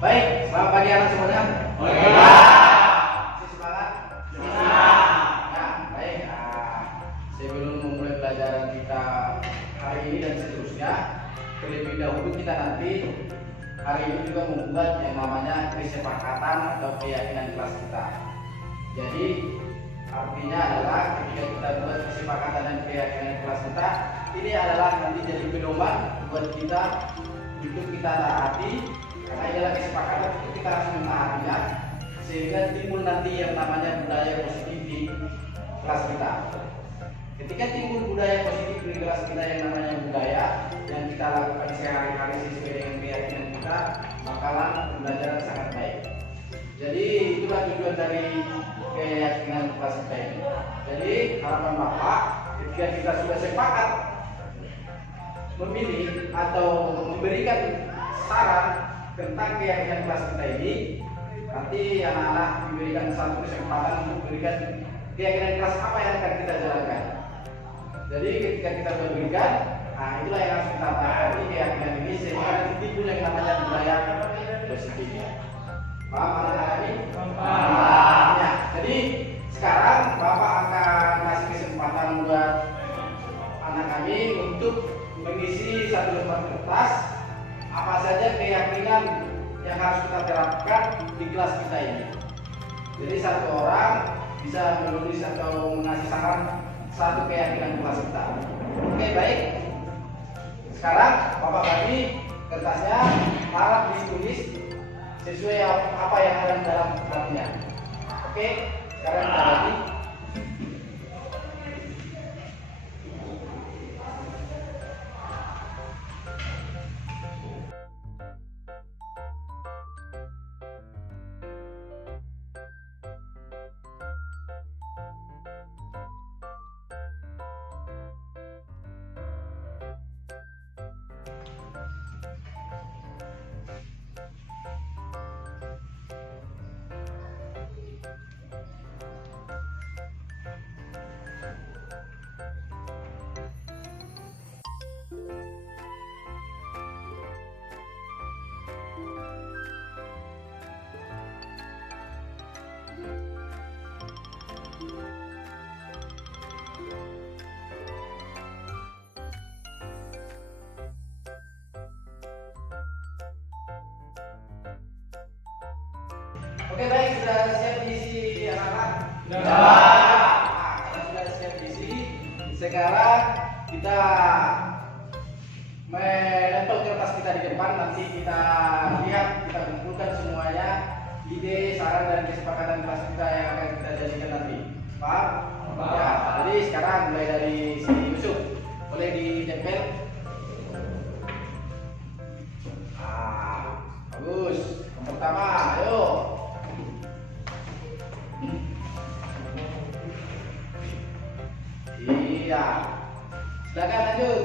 Baik, selamat pagi anak semuanya. Oke. Masih semangat? Ya, baik. Sebelum memulai pelajaran kita hari ini dan seterusnya, terlebih dahulu kita nanti hari ini juga membuat yang namanya kesepakatan atau keyakinan kelas kita. Jadi artinya adalah ketika kita buat kesepakatan dan keyakinan kelas kita, ini adalah nanti jadi pedoman buat kita untuk kita taati. Karena ialah kesepakatan itu kita harus menaatinya sehingga timbul nanti yang namanya budaya positif di kelas kita. Ketika timbul budaya positif di kelas kita yang namanya budaya yang kita lakukan sehari-hari sesuai dengan keyakinan kita, bakalan pembelajaran sangat baik. Jadi itulah tujuan dari keyakinan kelas kita ini. Jadi harapan Bapak ketika kita sudah sepakat memilih atau memberikan saran tentang keyakinan kelas kita ini, nanti anak-anak diberikan satu kesempatan untuk memberikan keyakinan kelas apa yang akan kita jalankan. Jadi ketika kita berikan, itulah yang harus kita taati keyakinan ini sehingga nanti timbul yang namanya budaya positif. Paham anak-anak ini? Paham. Ya, jadi sekarang Bapak akan kasih kesempatan buat anak kami untuk mengisi satu lembar kertas apa saja keyakinan yang harus kita terapkan di kelas kita ini. Jadi satu orang bisa menulis atau mengasih saran satu keyakinan kelas kita. Oke, baik. Sekarang Bapak bagi kertasnya, harap ditulis sesuai apa yang ada di dalam kertasnya. Oke, sekarang kita bagi. Oke, baik, sudah siap diisi anak-anak? Kalau sudah siap diisi, sekarang kita menempel kertas kita di depan. Nanti kita lihat, kita kumpulkan semuanya ide, saran dan kesepakatan kelas kita yang akan kita jadikan nanti. Paham? Ya, jadi sekarang mulai dari si Yusuf, boleh ditempel. Bagus. Yang pertama, ayo. Iya. Silakan lanjut.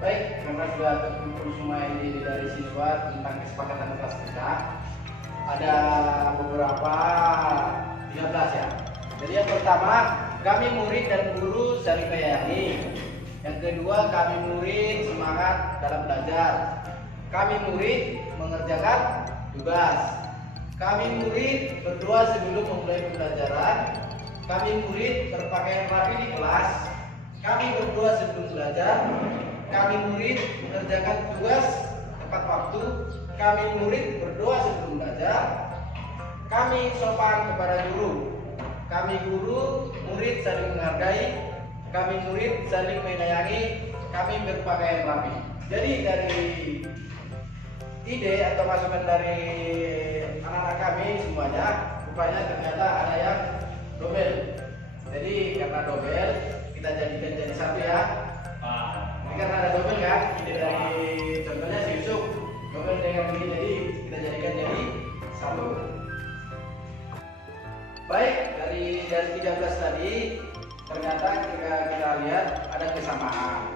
Baik, karena sudah terkumpul semua ide dari siswa tentang kesepakatan kelas kita, ada beberapa 13 ya. Jadi yang pertama, kami murid dan guru saling menyayangi. Yang kedua, kami murid semangat dalam belajar. Kami murid mengerjakan tugas. Kami murid berdoa sebelum memulai pembelajaran. kami murid berpakaian rapi di kelas, kami berdoa sebelum belajar, kami murid mengerjakan tugas tepat waktu, kami murid berdoa sebelum belajar, kami sopan kepada guru, kami guru murid saling menghargai, kami murid saling menyayangi, kami berpakaian rapi. Jadi dari ide atau masukan dari anak-anak kami semuanya, rupanya ternyata ada yang dobel. Jadi karena dobel kita jadikan jadi satu ya. Ini karena ada dobel kan, ide dari contohnya si Yusuf dobel dengan ini, jadi kita jadikan jadi satu. Baik, dari 13 tadi ternyata kita lihat ada kesamaan.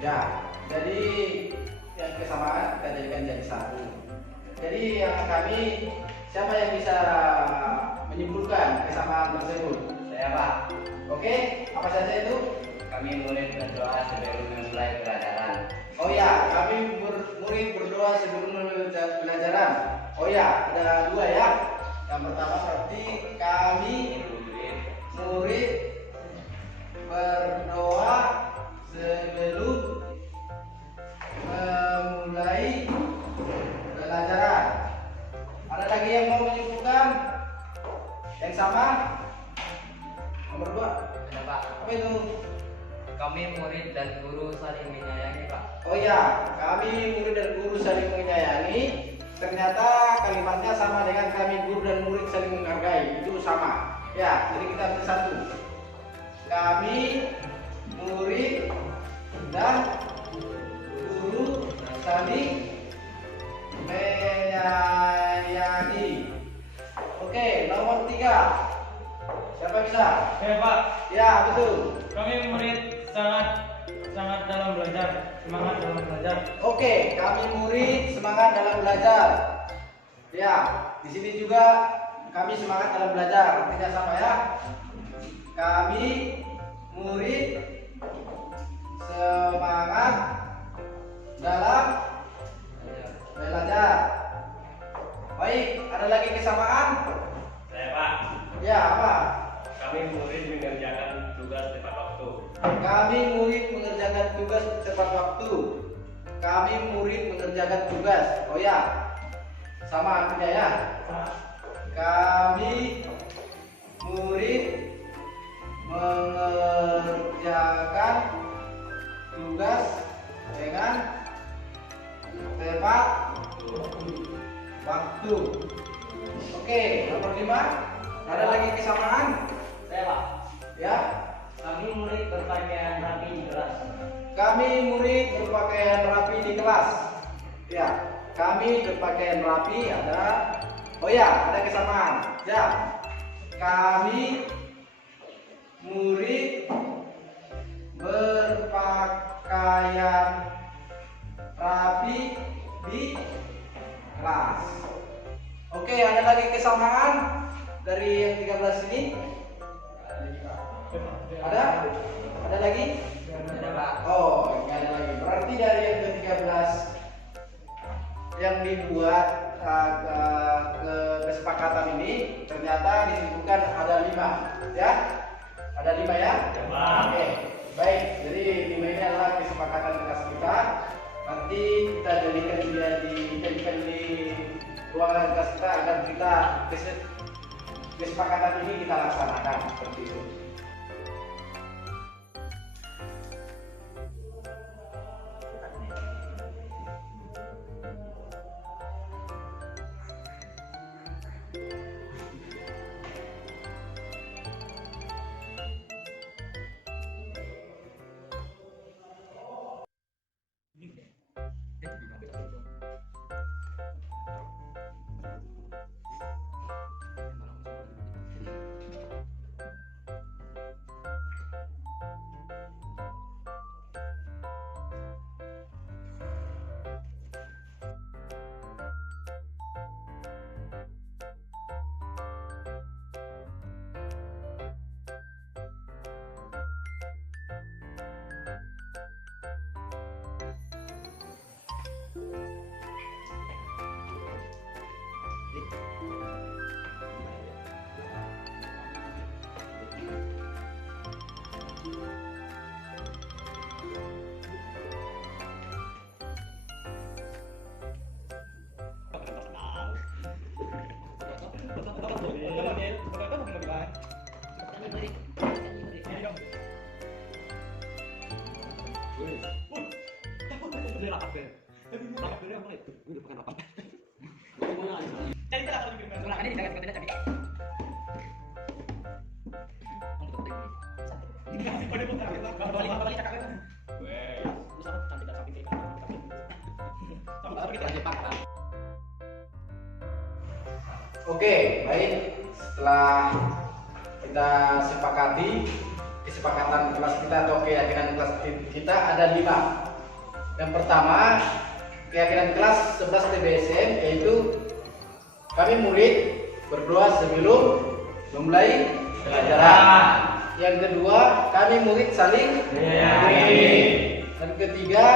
Ya, jadi yang kesamaan kita jadikan jadi satu. Jadi yang kami, siapa yang bisa menyimpulkan kesamaan tersebut? Saya, Pak. Oke, apa saja itu? Kami murid berdoa sebelum memulai pelajaran. Oh ya, kami murid berdoa sebelum memulai pelajaran. Oh ya, ada dua ya. Yang pertama berarti kami murid berdoa sebelum memulai pelajaran. Ada lagi yang mau menyimpulkan yang sama? Nomor 2. Ada, Pak. Apa itu? Kami murid dan guru saling menyayangi, Pak. Oh ya, kami murid dan guru saling menyayangi. Ternyata kalimatnya sama dengan kami guru dan murid saling menghargai. Itu sama. Ya, jadi kita ambil satu. Kami murid dan guru saling menyayangi. Oke, nomor 3. Siapa bisa? Ya Pak, Ya, betul. kami murid sangat dalam belajar, semangat dalam belajar. Oke, kami murid semangat dalam belajar. Ya, di sini juga kami semangat dalam belajar. Artinya sama ya. Kami murid semangat dalam belajar. Baik, ada lagi kesamaan? Saya, Pak. Ya, apa? Kami murid mengerjakan tugas tepat waktu. Kami murid mengerjakan tugas tepat waktu. Kami murid mengerjakan tugas. Oh ya, sama artinya ya. Kami murid mengerjakan tugas dengan tepat waktu. Oke, nomor 5. Ada lagi kesamaan? Saya, Pak. Ya. Kami murid berpakaian rapi di kelas. Kami murid berpakaian rapi di kelas. Ya, kami berpakaian rapi ada. Oh ya, ada kesamaan. Ya, kami murid berpakaian rapi di kelas. Oke, ada lagi kesamaan dari yang 13 ini? Ada? Ada lagi? Ada, Pak. Oh, nggak ada lagi. Berarti dari yang ke-13 yang dibuat kesepakatan ini ternyata disimpulkan ada 5, ya? Ada 5 ya? Ya, Pak. Oke, baik. Jadi 5 ini adalah kesepakatan kelas kita. Nanti kita jadikan di ruangan kelas kita agar kita kesepakatan ini kita laksanakan seperti itu. Oke, baik. Setelah kita sepakati kesepakatan kelas kita atau keyakinan kelas kita ada 5. Yang pertama, keyakinan kelas 11 TBSM yaitu kami murid berdoa sebelum memulai pelajaran. Yang kedua, kami murid saling menyayangi. Dan ketiga,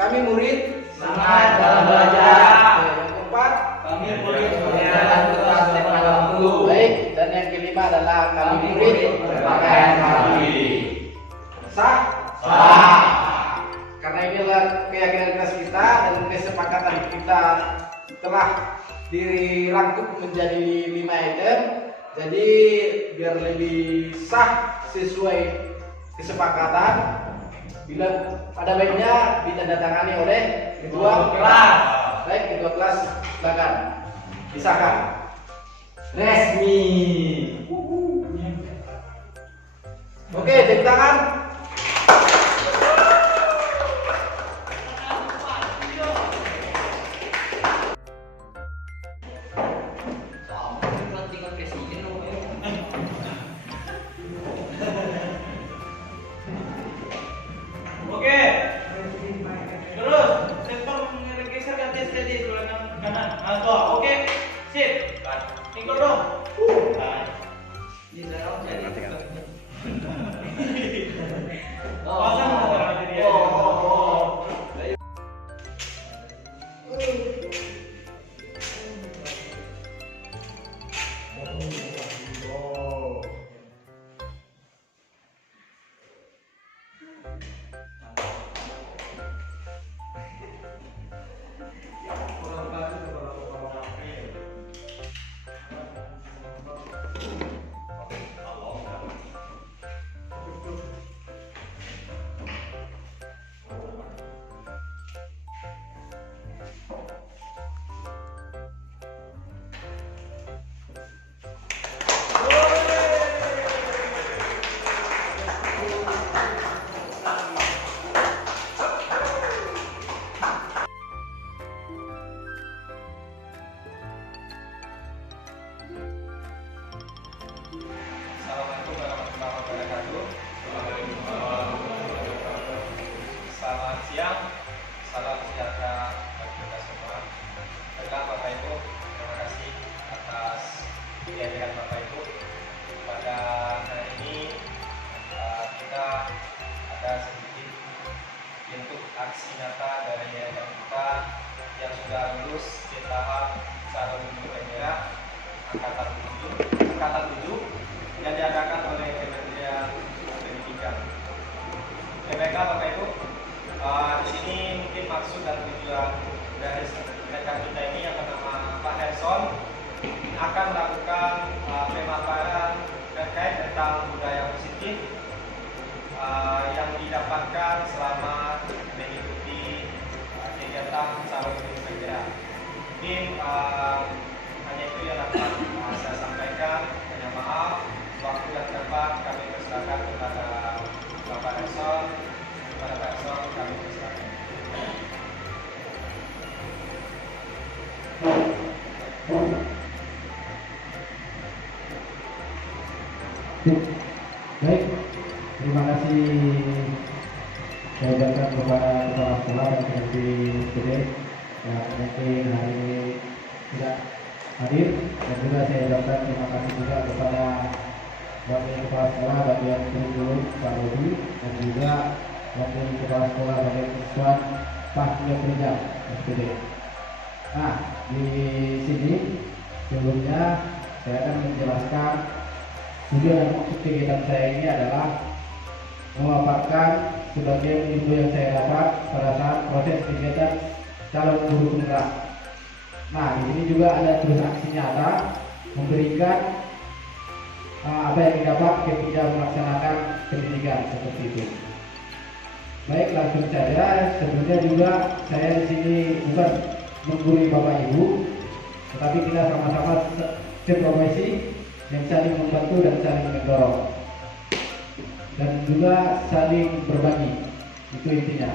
kami murid Semangat dalam belajar. Yang keempat, Kami murid berjalan keras tepat waktu. baik. Dan yang kelima adalah kami murid berpakaian rapi. Sah? Sah. Karena ini adalah keyakinan kelas kita dan kesepakatan kita telah dirangkum menjadi 5 item. Jadi biar lebih sah sesuai kesepakatan, bila ada baiknya ditandatangani oleh ketua kelas. Baik, ketua kelas silakan disahkan. Resmi. Oke, tepuk tangan. Oke. Terus, stepper geser ganti steady sebelah kanan. Tuh, oke. Sip. Tinggal dong. Pasang motor aja dia. Assalamualaikum warahmatullahi wabarakatuh. Selamat siang, salam sejahtera bagi kita semua. Baiklah Bapak Ibu, terima kasih atas kehadiran Bapak Ibu. Pada hari ini kita ada sedikit bentuk aksi nyata dari yayasan kita yang sudah lulus di tahap calon penyerah angkatan 7 yang diadakan oleh Kementerian Pendidikan. Baiklah Bapak Ibu, di sini mungkin maksud dan tujuan dari rekan kita ini yang bernama Pak Nelson akan melakukan pemaparan terkait tentang budaya positif yang didapatkan selama mengikuti kegiatan calon penyerah. Mungkin hanya itu yang dapat saya sampaikan. Hanya maaf, waktu yang tepat kami persilakan kepada Bapak Nelson. Kepada Pak Nelson kami persilakan. Baik, terima kasih saya ucapkan kepada kepala sekolah dan komite studi yang mungkin hari ini tidak hadir, dan juga saya ucapkan terima kasih juga kepada wakil kepala sekolah bagian kurikulum Pak Robi dan juga wakil kepala sekolah bagian siswaan Pak Kerja SPD. Nah, di sini sebelumnya saya akan menjelaskan tujuan dan maksud kegiatan saya ini adalah memaparkan sebagai ilmu yang saya dapat pada saat proses kegiatan calon guru penggerak. Nah, di sini juga ada terus aksi nyata memberikan apa yang didapat ketika melaksanakan pendidikan seperti itu. Baik, langsung saja. Sebelumnya juga saya di sini bukan menggurui Bapak Ibu, tetapi kita sama-sama seprofesi yang saling membantu dan saling mendorong, dan juga saling berbagi. Itu intinya.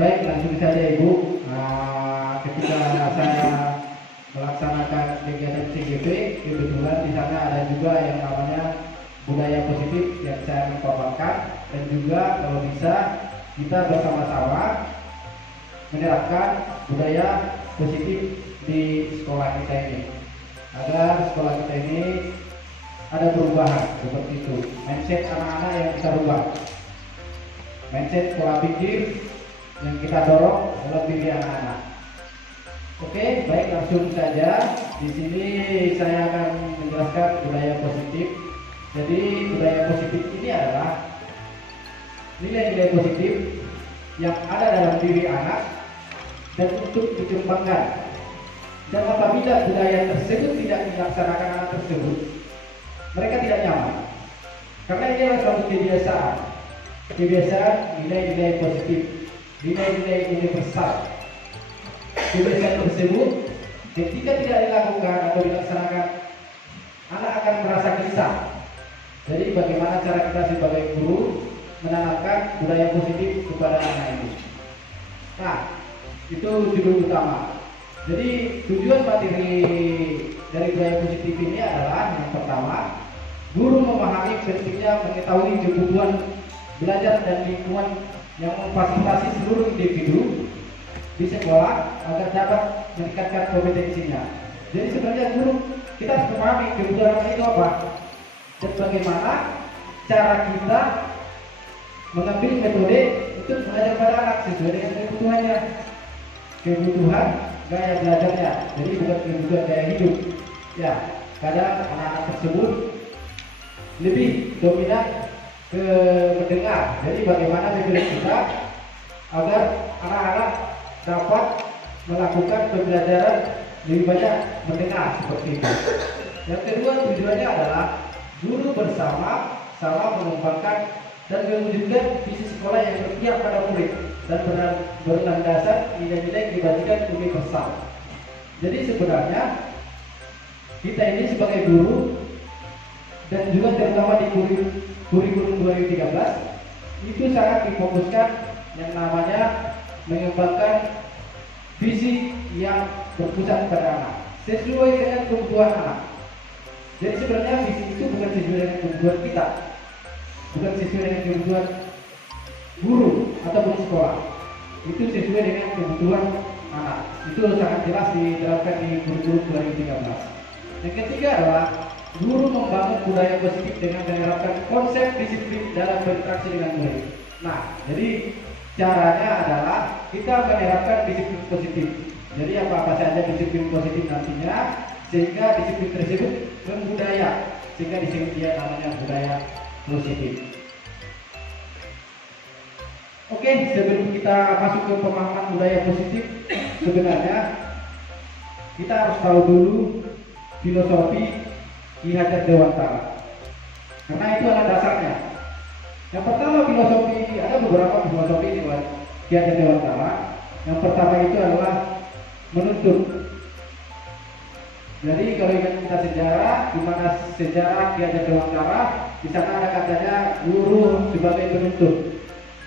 Baik, langsung saja Ibu. Ketika saya melaksanakan kegiatan CGP, kebetulan di sana ada juga yang namanya budaya positif yang saya paparkan, dan juga kalau bisa kita bersama-sama menerapkan budaya positif di sekolah kita ini, agar sekolah kita ini ada perubahan seperti itu. Mindset anak-anak yang kita rubah, mindset pola pikir yang kita dorong dalam diri anak-anak. Oke, baik, langsung saja. Di sini saya akan menjelaskan budaya positif. Jadi budaya positif ini adalah nilai-nilai positif yang ada dalam diri anak dan untuk dikembangkan. Dan apabila budaya tersebut tidak dilaksanakan anak tersebut, mereka tidak nyaman. Karena ini adalah suatu kebiasaan. Kebiasaan nilai-nilai positif, nilai-nilai universal. Kebiasaan tersebut ketika tidak dilakukan atau dilaksanakan, anak akan merasa gelisah. Jadi bagaimana cara kita sebagai guru menanamkan budaya positif kepada anak ini? Nah, itu judul utama. Jadi tujuan materi dari budaya positif ini adalah yang pertama, guru memahami pentingnya mengetahui kebutuhan belajar dan lingkungan yang memfasilitasi seluruh individu di sekolah agar dapat meningkatkan kompetensinya. Jadi sebenarnya guru kita harus memahami kebutuhan anak itu apa dan bagaimana cara kita mengambil metode untuk belajar pada anak sesuai dengan kebutuhannya, kebutuhan gaya belajarnya. Jadi bukan kebutuhan gaya hidup. Ya, kadang anak-anak tersebut lebih dominan ke mendengar. Jadi bagaimana metode kita agar anak-anak dapat melakukan pembelajaran lebih banyak mendengar seperti itu. Yang kedua, tujuannya adalah guru bersama mengembangkan dan mewujudkan visi sekolah yang berpihak pada murid dan berlandaskan nilai-nilai kebajikan universal. Jadi sebenarnya kita ini sebagai guru dan juga terutama di kurikulum 2013 itu sangat difokuskan yang namanya mengembangkan visi yang berpusat pada anak sesuai dengan kebutuhan anak. Jadi sebenarnya visi itu bukan sesuai dengan kebutuhan kita, bukan sesuai dengan kebutuhan guru ataupun sekolah, itu sesuai dengan kebutuhan anak. Itu sangat jelas diterapkan di kurikulum 2013. Yang ketiga adalah guru membangun budaya positif dengan menerapkan konsep disiplin dalam berinteraksi dengan murid. Nah, jadi caranya adalah kita menerapkan disiplin positif. Jadi apa-apa saja disiplin positif nantinya, sehingga disiplin tersebut membudaya, sehingga disebut dia namanya budaya positif. Oke, sebelum kita masuk ke pemahaman budaya positif, sebenarnya kita harus tahu dulu filosofi Ki Hajar Dewantara, karena itu adalah dasarnya. Yang pertama filosofi, ada beberapa filosofi di Ki Hajar Dewantara. Yang pertama itu adalah menuntut. Jadi kalau ingat kita sejarah, di mana sejarah Ki Hajar Dewantara, di sana ada katanya guru sebagai penuntut.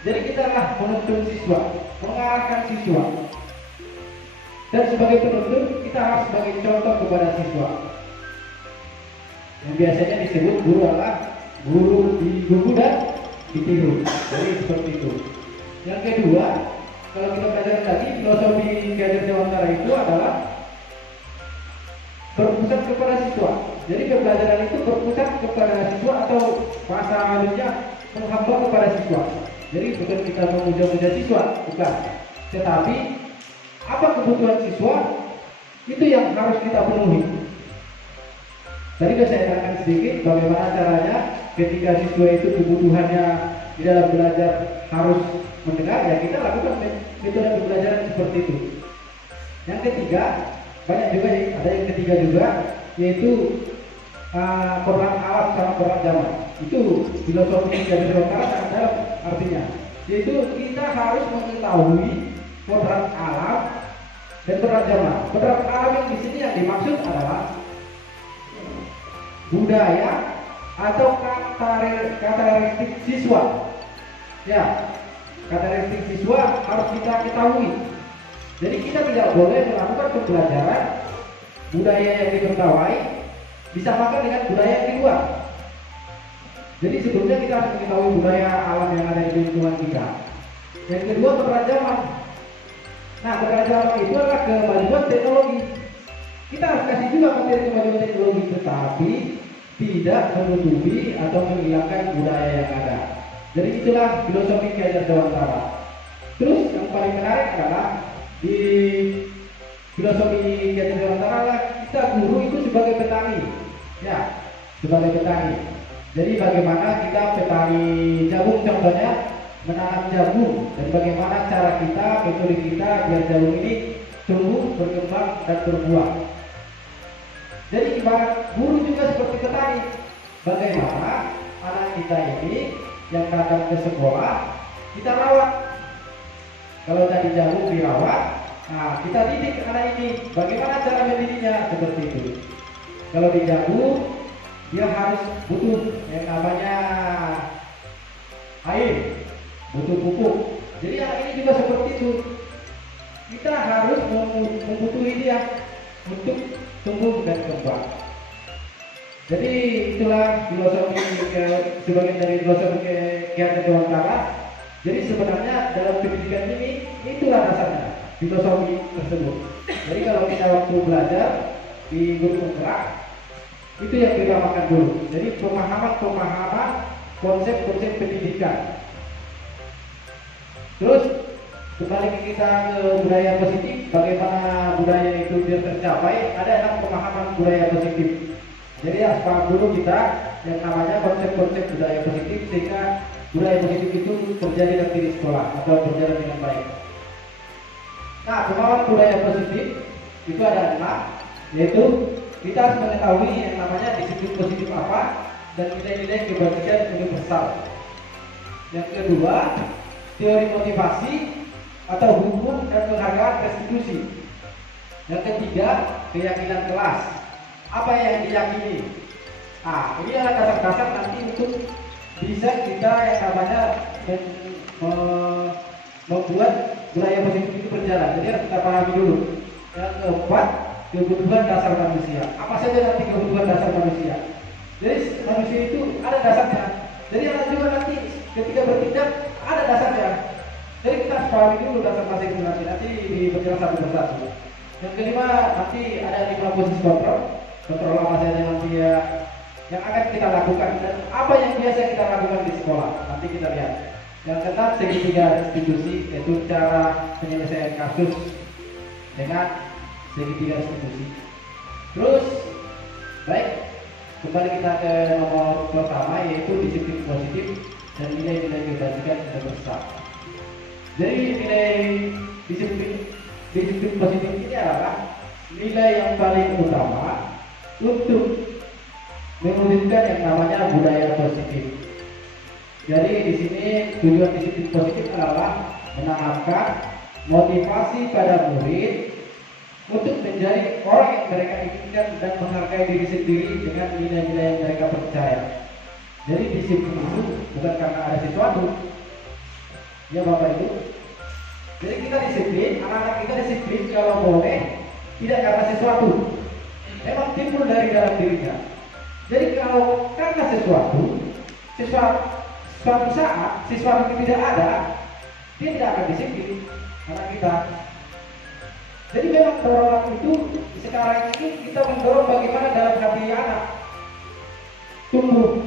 Jadi kita adalah menuntut siswa, mengarahkan siswa. Dan sebagai penuntut kita harus sebagai contoh kepada siswa. Yang biasanya disebut guru adalah guru digugu dan ditiru. Jadi seperti itu. Yang kedua, kalau kita belajar tadi, filosofi Ki Hajar Dewantara itu adalah berpusat kepada siswa. Jadi pembelajaran itu berpusat kepada siswa atau bahasa halusnya menghamba kepada siswa. Jadi bukan kita memuja-muja siswa, bukan. Tetapi apa kebutuhan siswa itu yang harus kita penuhi. Tadi sudah saya terangkan sedikit bagaimana caranya ketika siswa itu kebutuhannya di dalam belajar harus mendengar, ya kita lakukan metode pembelajaran seperti itu. Yang ketiga, banyak juga ada yang ketiga juga, yaitu peran alat alam sangat beragam. Itu filosofi dari Dewan sangat dalam artinya. Yaitu kita harus mengetahui kodrat alam dan beragama. Kodrat alam yang di sini yang dimaksud adalah budaya atau karakteristik siswa. Ya, karakteristik siswa harus kita ketahui. Jadi kita tidak boleh melakukan pembelajaran budaya yang diketahui disamakan dengan budaya yang di luar. Jadi sebelumnya kita harus mengetahui budaya alam yang ada di lingkungan kita. Yang kedua, keberagaman. Nah, keberagaman itu adalah kemajuan teknologi. Kita harus kasih juga materi kemajuan teknologi, tetapi tidak menutupi atau menghilangkan budaya yang ada. Jadi itulah filosofi Ki Hajar Dewantara. Terus yang paling menarik adalah di filosofi Ki Hajar Dewantara adalah kita guru itu sebagai petani. Ya, sebagai petani. Jadi bagaimana kita petani jagung contohnya menanam jagung, dan bagaimana cara kita, metode kita biar jagung ini tumbuh, berkembang dan berbuah. Jadi ibarat guru juga seperti petani. Bagaimana anak kita ini yang datang ke sekolah kita rawat. Kalau tadi jagung dirawat, nah kita didik anak ini. Bagaimana cara mendidiknya seperti itu. Kalau di jagung dia harus butuh yang namanya air, butuh pupuk. Jadi anak ini juga seperti itu. Kita harus membutuhkan dia untuk tumbuh dan kembang. Jadi itulah filosofi sebagian dari filosofi Ki Hajar Dewantara. Jadi sebenarnya dalam pendidikan ini itulah dasarnya filosofi tersebut. Jadi kalau kita waktu belajar di guru penggerak itu yang kita makan dulu. Jadi pemahaman konsep-konsep pendidikan. Terus kembali kita ke budaya positif, bagaimana budaya itu biar tercapai, ada 6 pemahaman budaya positif. Jadi harus paham dulu kita yang namanya konsep-konsep budaya positif, sehingga budaya positif itu terjadi nanti di sekolah atau berjalan dengan baik. Nah, pemahaman budaya positif itu ada 6, yaitu kita harus mengetahui yang namanya disiplin positif apa dan nilai-nilai kebajikan universal. Yang kedua, teori motivasi atau hukum dan penghargaan restitusi. Yang ketiga, keyakinan kelas. Apa yang diyakini? Nah, ini adalah dasar-dasar nanti untuk bisa kita yang namanya membuat budaya positif itu berjalan. Jadi harus kita pahami dulu. Yang keempat, kebutuhan dasar manusia. Apa saja nanti kebutuhan dasar manusia? Jadi manusia itu ada dasarnya. Jadi anak juga nanti ketika bertindak ada dasarnya. Jadi kita harus pahami dulu dasar masing-masing nanti diperjelas satu persatu. Yang kelima, nanti ada 5 posisi kontrol apa saja nanti ya yang akan kita lakukan dan apa yang biasa kita lakukan di sekolah. Nanti kita lihat. Yang keenam, segitiga restitusi, yaitu cara penyelesaian kasus dengan segitiga restitusi. Terus, baik, kembali kita ke nomor pertama, yaitu disiplin positif dan nilai-nilai kebajikan universal. Jadi nilai disiplin positif ini adalah nilai yang paling utama untuk mewujudkan yang namanya budaya positif. Jadi di sini tujuan disiplin positif adalah menanamkan motivasi pada murid untuk menjadi orang yang mereka inginkan dan menghargai diri sendiri dengan nilai-nilai yang mereka percaya. Jadi disiplin itu bukan karena ada sesuatu. Ya Bapak Ibu. Jadi kita disiplin, anak-anak kita disiplin kalau boleh tidak karena sesuatu. Memang timbul dari dalam dirinya. Jadi kalau karena sesuatu suatu saat sesuatu itu tidak ada, dia tidak akan disiplin anak kita. Jadi memang dorongan itu sekarang ini kita mendorong bagaimana dalam hati anak tumbuh.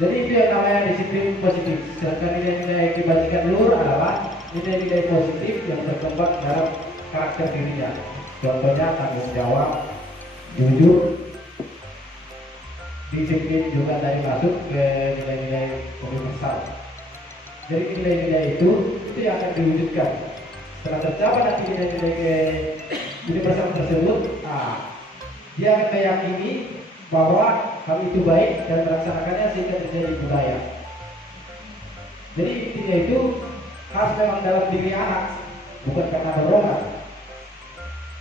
Jadi itu yang namanya disiplin positif. Sedangkan nilai-nilai kebajikan luhur adalah nilai-nilai positif yang berkembang dalam karakter dirinya. Contohnya tanggung jawab, jujur, disiplin juga dari masuk ke nilai-nilai universal. Jadi nilai-nilai itu yang akan diwujudkan. Setelah tercapai nanti nilai-nilai universal tersebut, dia akan meyakini bahwa hal itu baik dan melaksanakannya sehingga terjadi budaya. Jadi intinya itu harus memang dalam diri anak, bukan karena dorongan.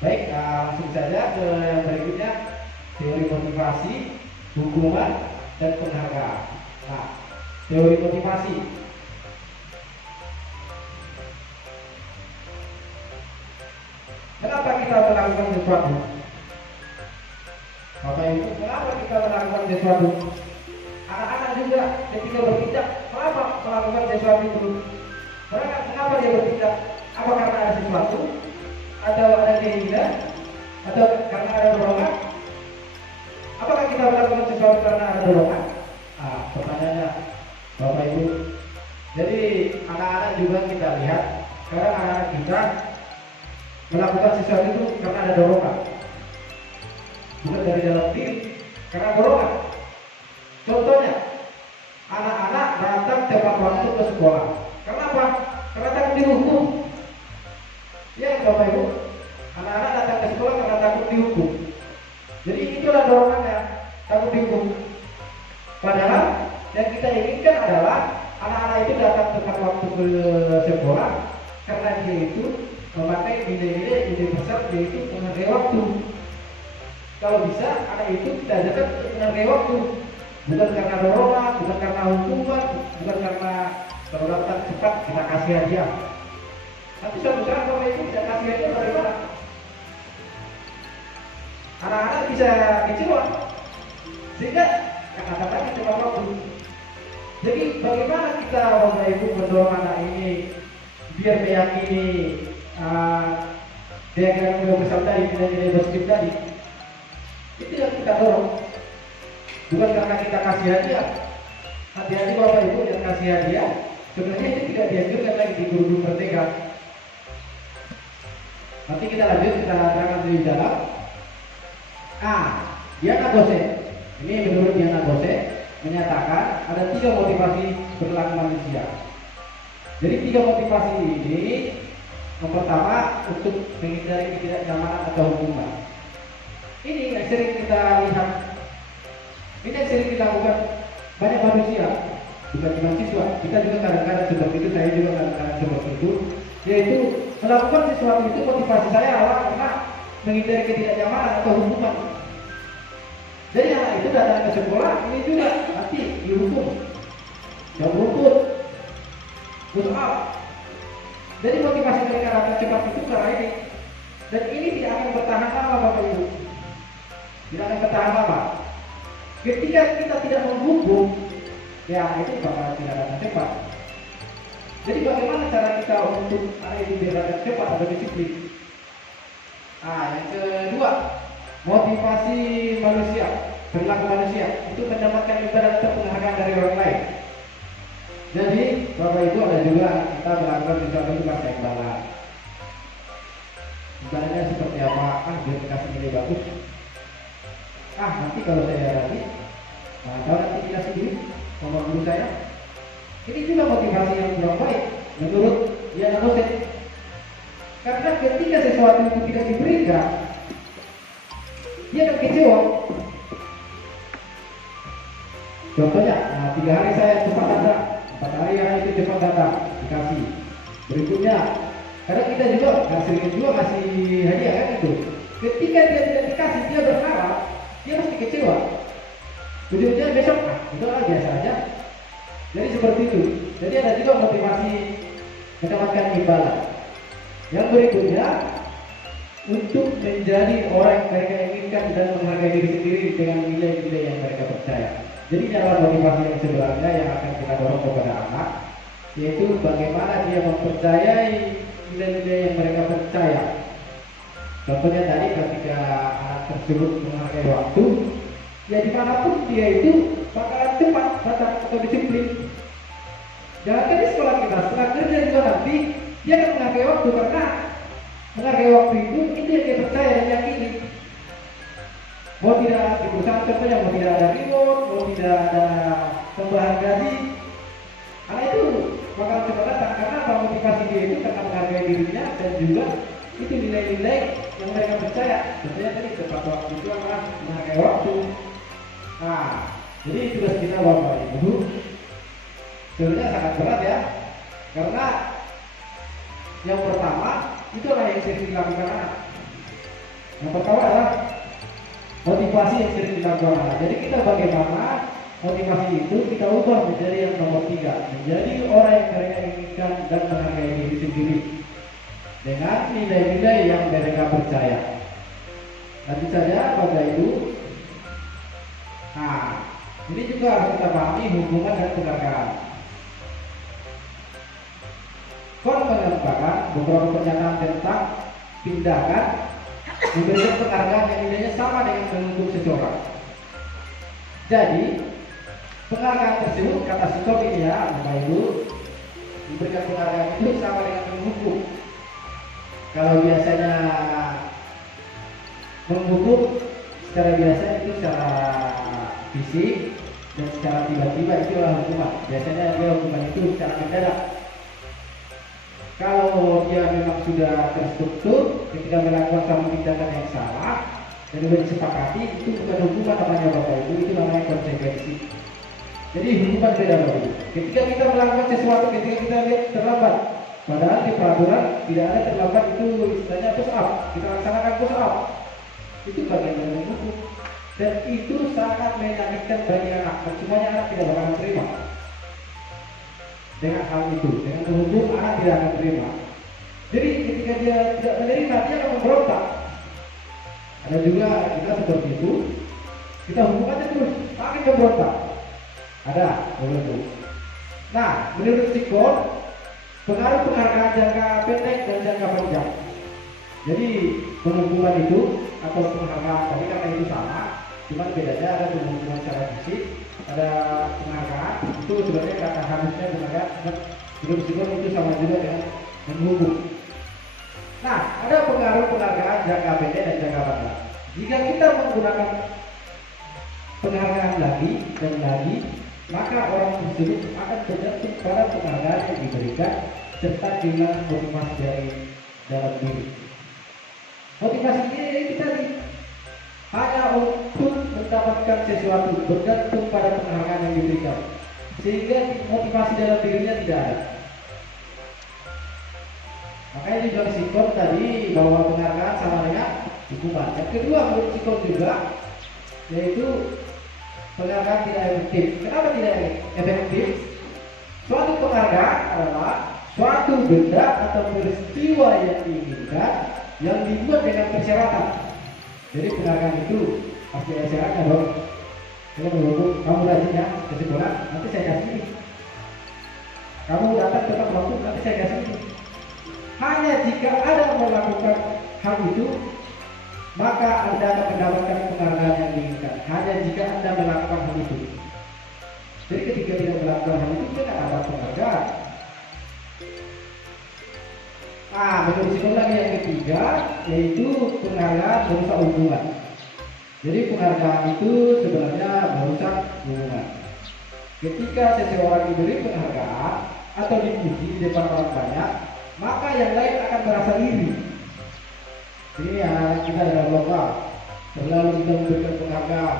Baik, langsung saja ke yang berikutnya, teori motivasi, hukuman, dan penghargaan. Nah, teori motivasi. Kenapa kita melakukan sesuatu? Bapak Ibu, kenapa kita melakukan sesuatu? Anak-anak juga ketika bertindak, kenapa melakukan sesuatu itu? Kenapa dia bertindak? Apa karena ada sesuatu? Atau ada keinginan? Atau karena ada dorongan? Apakah kita melakukan sesuatu karena ada dorongan? Pertanyaannya, Bapak Ibu. Jadi anak-anak juga kita lihat, sekarang anak-anak kita melakukan sesuatu itu karena ada dorongan, bukan dari dalam diri, karena dorongan. Contohnya, anak-anak datang tepat waktu ke sekolah. Kenapa? Karena takut dihukum. Ya, Bapak Ibu, anak-anak datang ke sekolah karena takut dihukum. Jadi itulah dorongannya, takut dihukum. Padahal yang kita inginkan adalah anak-anak itu datang tepat waktu ke sekolah karena dia itu memakai nilai-nilai universal, yaitu menghargai waktu. Kalau bisa, anak itu kita ajarkan untuk menghargai waktu, bukan karena dorongan, bukan karena hukuman, bukan karena kalau datang cepat kita kasih hadiah. Nanti suatu saat Bapak Ibu tidak kasih hadiah bagaimana? Anak-anak bisa kecewa, sehingga kata-katanya cepat waktu. Jadi bagaimana kita Bapak Ibu mendorong anak ini biar meyakini diagram universal tadi, nilai-nilai positif tadi? Itu yang kita dorong, bukan karena kita kasih hadiah. Hati-hati Bapak Ibu yang kasih hadiah, sebenarnya itu tidak dianjurkan lagi di guru-guru merdeka. Nanti kita lanjut, kita terangkan lebih dalam. Diana Gose, ini menurut Diana Gose menyatakan ada 3 motivasi berlaku manusia. Jadi 3 motivasi ini, yang pertama untuk menghindari ketidaknyamanan atau hukuman. Ini yang sering kita lihat, ini yang sering dilakukan banyak manusia, bukan cuma siswa. Kita juga kadang-kadang seperti itu, saya juga kadang-kadang seperti itu, yaitu melakukan sesuatu itu motivasi saya adalah karena menghindari ketidaknyamanan atau hukuman. Jadi anak itu datang ke sekolah, ini juga nanti dihukum, jam rumput, push up. Jadi motivasi mereka datang cepat itu karena ini. Dan ini tidak akan bertahan lama Bapak Ibu, tidak akan bertahan lama. Ketika kita tidak menghukum, ya itu bakal tidak datang cepat. Jadi bagaimana cara kita untuk anak itu biar datang cepat atau disiplin? Yang kedua, motivasi manusia, perilaku manusia itu mendapatkan ibadah atau penghargaan dari orang lain. Jadi Bapak Ibu ada juga kita melakukan sesuatu itu karena imbalan. Imbalannya seperti apa? Dia dikasih nilai bagus. Nanti kalau saya lagi, tahu nanti dikasih duit sama guru saya. Ini juga motivasi yang kurang baik menurut Diana Gose. Karena ketika sesuatu itu tidak diberikan, dia akan kecewa. Contohnya, 3 hari saya cepat datang, 4 hari yang itu cepat datang, dikasih. Berikutnya, karena kita juga nggak sering juga kasih hadiah kan itu. Ketika dia tidak dikasih, dia berharap, dia pasti kecewa. Ujungnya besok, itu biasa aja. Jadi seperti itu. Jadi ada juga motivasi mendapatkan imbalan. Yang berikutnya, untuk menjadi orang yang mereka inginkan dan menghargai diri sendiri dengan nilai-nilai yang mereka percaya. Jadi dalam motivasi yang sebenarnya yang akan kita dorong kepada anak, yaitu bagaimana dia mempercayai nilai-nilai yang mereka percaya. Contohnya tadi ketika anak tersebut menghargai waktu, ya dimanapun dia itu bakalan cepat datang atau disiplin. Jangan di sekolah kita, setelah kerja juga nanti dia akan menghargai waktu, karena menghargai waktu itu yang dia percaya dan yakini. Mau tidak di perusahaan contohnya, mau tidak ada reward, mau tidak ada tambahan gaji, anak itu bakal cepat datang. Karena apa? Motivasi dia itu karena menghargai dirinya dan juga itu nilai-nilai yang mereka percaya. Contohnya tadi tepat waktu itu adalah menghargai waktu. Nah, jadi tugas kita Bapak Ibu sebenarnya sangat berat ya, karena yang pertama itulah yang sering dilakukan anak. Yang pertama adalah motivasi yang sering dilakukan anak. Jadi kita bagaimana motivasi itu kita ubah menjadi yang nomor 3, menjadi orang yang mereka inginkan dan menghargai diri sendiri dengan nilai-nilai yang mereka percaya. Lanjut saja Bapak Ibu. Nah, ini juga harus kita pahami hubungan dan penghargaan. Kon mengatakan beberapa pernyataan tentang tindakan memberikan penghargaan yang nilainya sama dengan mendukung seseorang. Jadi penghargaan tersebut kata Sikop ini ya Bapak Ibu, memberikan penghargaan itu sama dengan menghukum. Kalau biasanya menghukum secara biasa itu secara fisik dan secara tiba-tiba itu adalah hukuman. Biasanya dia hukuman itu secara mendadak. Kalau dia memang sudah terstruktur ketika melakukan suatu tindakan yang salah dan sudah disepakati, itu bukan hukuman namanya Bapak Ibu, itu namanya konsekuensi. Jadi hukuman beda Bapak Ibu. Ketika kita melakukan sesuatu, ketika kita lihat terlambat, padahal di peraturan tidak ada terlambat, itu istilahnya push up, kita laksanakan push up, itu bagian dari hukum. Dan itu sangat menyakitkan bagi anak, dan semuanya anak tidak bakalan terima. Dengan hal itu, dengan menghukum anak tidak akan terima. Jadi ketika dia tidak menerima, dia akan memberontak. Ada juga kita seperti itu, kita hukumannya terus makin memberontak. Ada begitu. Nah, menurut Sikon, pengaruh penghargaan jangka pendek dan jangka panjang. Jadi penghukuman itu atau penghargaan tadi karena itu sama, cuma bedanya ada penghukuman secara fisik, ada penghargaan itu sebenarnya kata harusnya penghargaan, menurut Sikon itu sama juga dengan menghukum. Nah, ada pengaruh penghargaan jangka pendek dan jangka panjang. Jika kita menggunakan penghargaan lagi dan lagi, maka orang tersebut akan tergantung pada penghargaan yang diberikan serta jumlah motivasi dari dalam diri. Motivasi ini kita hanya untuk mendapatkan sesuatu, bergantung pada penghargaan yang diberikan, sehingga motivasi dalam dirinya tidak ada. Makanya juga Sikon tadi bahwa penghargaan sama dengan hukuman. Yang kedua menurut Sikon juga yaitu penghargaan tidak efektif. Kenapa tidak efektif? Suatu penghargaan adalah suatu benda atau peristiwa yang diinginkan yang dibuat dengan persyaratan. Jadi penghargaan itu pasti ada syaratnya dong. Kalau menurut kamu rajin ya ke sekolah, nanti saya kasih ini. Kamu datang tepat waktu, nanti saya kasih ini. Hanya jika ada melakukan hal itu, maka Anda akan mendapatkan penghargaan yang diinginkan. Hanya jika Anda melakukan hal itu. Jadi ketika tidak melakukan hal itu, tidak ada penghargaan. Nah, menurut Sikon lagi yang ketiga, yaitu penghargaan merusak hubungan. Jadi penghargaan itu sebenarnya merusak hubungan. Ketika seseorang diberi penghargaan atau dipuji di depan orang banyak, maka yang lain akan merasa iri. Ini anak kita dalam lokal, terlalu kita memberikan penghargaan,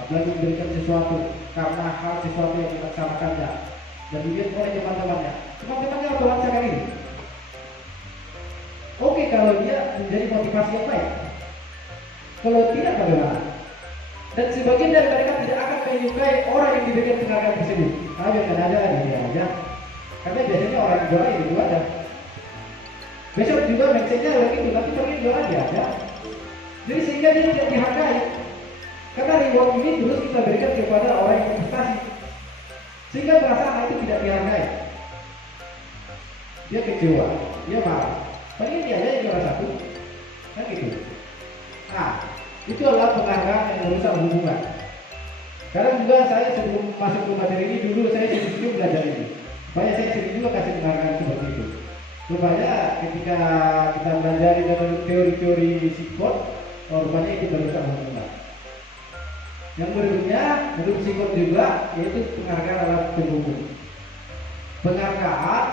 apalagi memberikan sesuatu karena hal sesuatu yang dilaksanakannya dan dilihat oleh teman-temannya. Teman-temannya otomatis akan iri. Oke, kalau dia menjadi motivasi yang baik. Kalau tidak, bagaimana? Dan sebagian dari mereka tidak akan menyukai orang yang diberikan penghargaan tersebut. Nah, biarkan aja lah dia aja. Karena biasanya orang jual itu aja. Besok juga mindsetnya begitu, tapi pergi jual aja. Jadi sehingga dia tidak dihargai. Karena reward ini terus kita berikan kepada orang yang investasi. Sehingga merasa anak itu tidak dihargai. Dia kecewa, dia marah. Paling dia aja yang juara satu, kan gitu. Nah, itu adalah penghargaan yang merusak hubungan. Karena juga saya sebelum masuk ke materi ini dulu saya sendiri belajar ini. Supaya saya sendiri juga kasih penghargaan seperti itu. Supaya ketika kita belajar dalam teori-teori Sikon, rupanya itu merusak hubungan. Yang berikutnya, menurut Sikon juga, yaitu penghargaan adalah penghukum. Penghargaan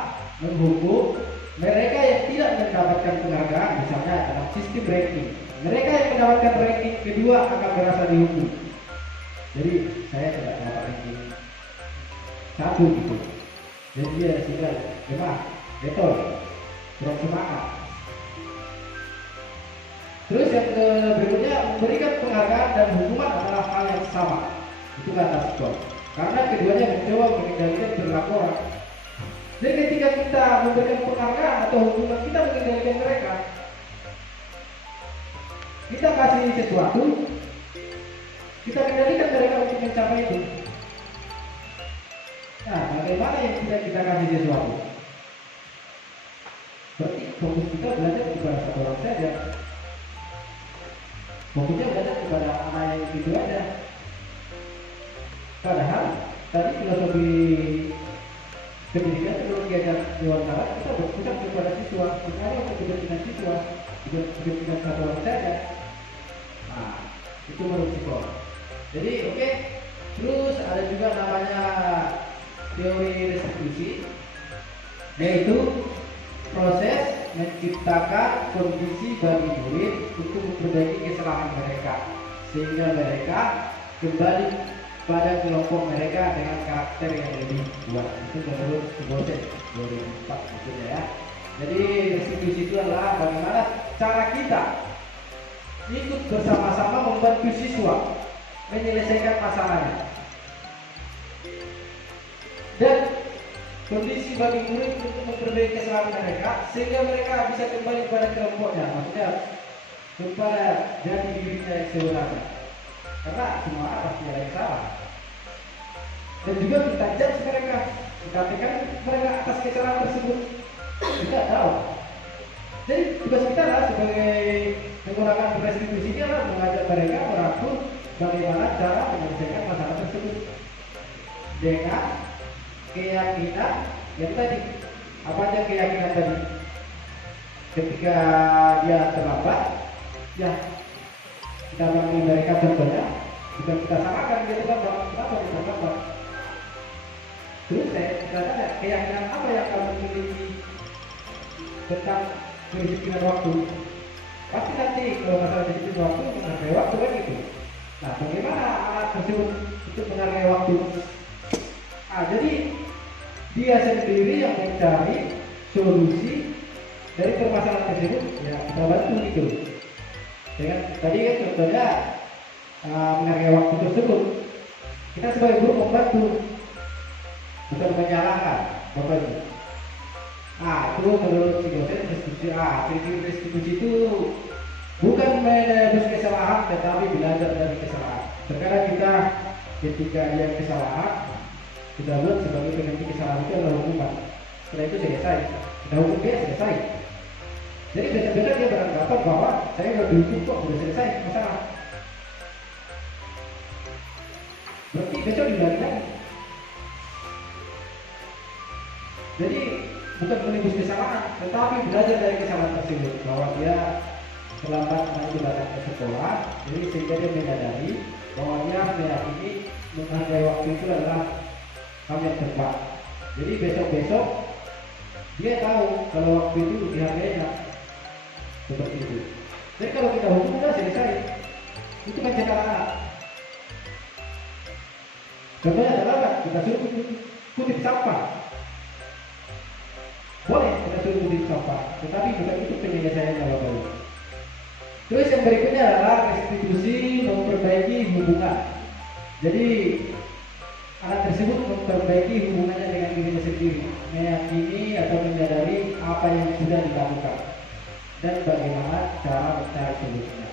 menghukum mereka yang tidak mendapatkan penghargaan, misalnya dalam sistem ranking. Mereka yang mendapatkan ranking kedua akan merasa dihukum. Jadi saya tidak dapat ranking satu gitu. Jadi dia sudah lemah, betul, kurang semangat. Terus yang berikutnya, memberikan penghargaan dan hukuman adalah hal yang sama. Itu kata skor. Karena keduanya mencoba mengendalikan perilaku orang. Jadi ketika kita memberikan penghargaan atau hukuman, kita mengendalikan mereka. Kita kasih sesuatu, kita kendalikan mereka untuk mencapai itu. Nah, bagaimana yang tidak kita kasih sesuatu? Berarti fokus kita belajar kepada satu orang saja. Fokusnya belajar kepada anak yang itu aja. Padahal tadi filosofi pendidikan sebelum diajar diwawancara kita berpusat kepada siswa, bukan untuk kepentingan siswa, bukan kepentingan satu orang saja. Nah, itu menurut psikolog. Jadi oke. Terus ada juga namanya teori restitusi, yaitu proses menciptakan kondisi bagi murid untuk memperbaiki kesalahan mereka sehingga mereka kembali pada kelompok mereka dengan karakter yang lebih kuat. Itu menurut Bosen 2004 maksudnya ya. Jadi restitusi itu adalah bagaimana cara kita ikut bersama-sama membantu siswa menyelesaikan masalahnya. Dan kondisi bagi murid untuk memperbaiki kesalahan mereka sehingga mereka bisa kembali pada kelompoknya, maksudnya kepada jati dirinya yang sebenarnya. Karena semua orang pasti ada yang salah. Dan juga kita judge mereka, katakan mereka atas kesalahan tersebut. Kita tahu. Jadi tugas kita adalah sebagai menggunakan restitusi ini adalah mengajak mereka merangkul bagaimana cara menyelesaikan masalah tersebut dengan keyakinan yang tadi. Apa aja keyakinan tadi? Ketika dia terlambat, ya kita panggil mereka contohnya, bukan kita samakan dia terlambat. Kenapa dia terlambat? Terus saya tanya, keyakinan apa yang kamu miliki tentang kedisiplinan waktu? Pasti nanti kalau masalah disiplin waktu, menghargai waktu kan gitu. Nah, bagaimana anak tersebut untuk menghargai waktu? Nah, jadi dia sendiri yang mencari solusi dari permasalahan tersebut, ya kita bantu gitu. Dengan tadi kan contohnya menghargai waktu tersebut, kita sebagai guru membantu, bukan menyalahkan bapak ibu. Itu menurut si dosen restitusi. Restitusi itu bukan menebus kesalahan, tetapi belajar dari kesalahan. Terkadang kita ketika dia kesalahan, kita buat sebagai pengganti kesalahan itu adalah hukuman. Setelah itu selesai, kita hukum dia selesai. Jadi besok-besok dia beranggapan bahwa saya udah dihukum kok, udah selesai masalah. Berarti besok diulangi lagi. Jadi bukan menebus kesalahan, tetapi belajar dari kesalahan tersebut, bahwa dia terlambat itu datang ke sekolah, jadi sehingga dia menyadari bahwa dia meyakini menghargai waktu itu adalah hal yang tepat. Jadi besok-besok dia tahu kalau waktu itu dihargainya seperti itu. Jadi kalau kita hukum sudah selesai, itu mencegah anak. Contohnya adalah kita suruh kutip sampah. Boleh kita suruh kutip sampah, tetapi bukan itu penyelesaiannya Bapak Ibu. Terus yang berikutnya adalah restitusi memperbaiki hubungan. Jadi anak tersebut memperbaiki hubungannya dengan dirinya sendiri, meyakini atau menyadari apa yang sudah dilakukan dan bagaimana cara mencari solusinya.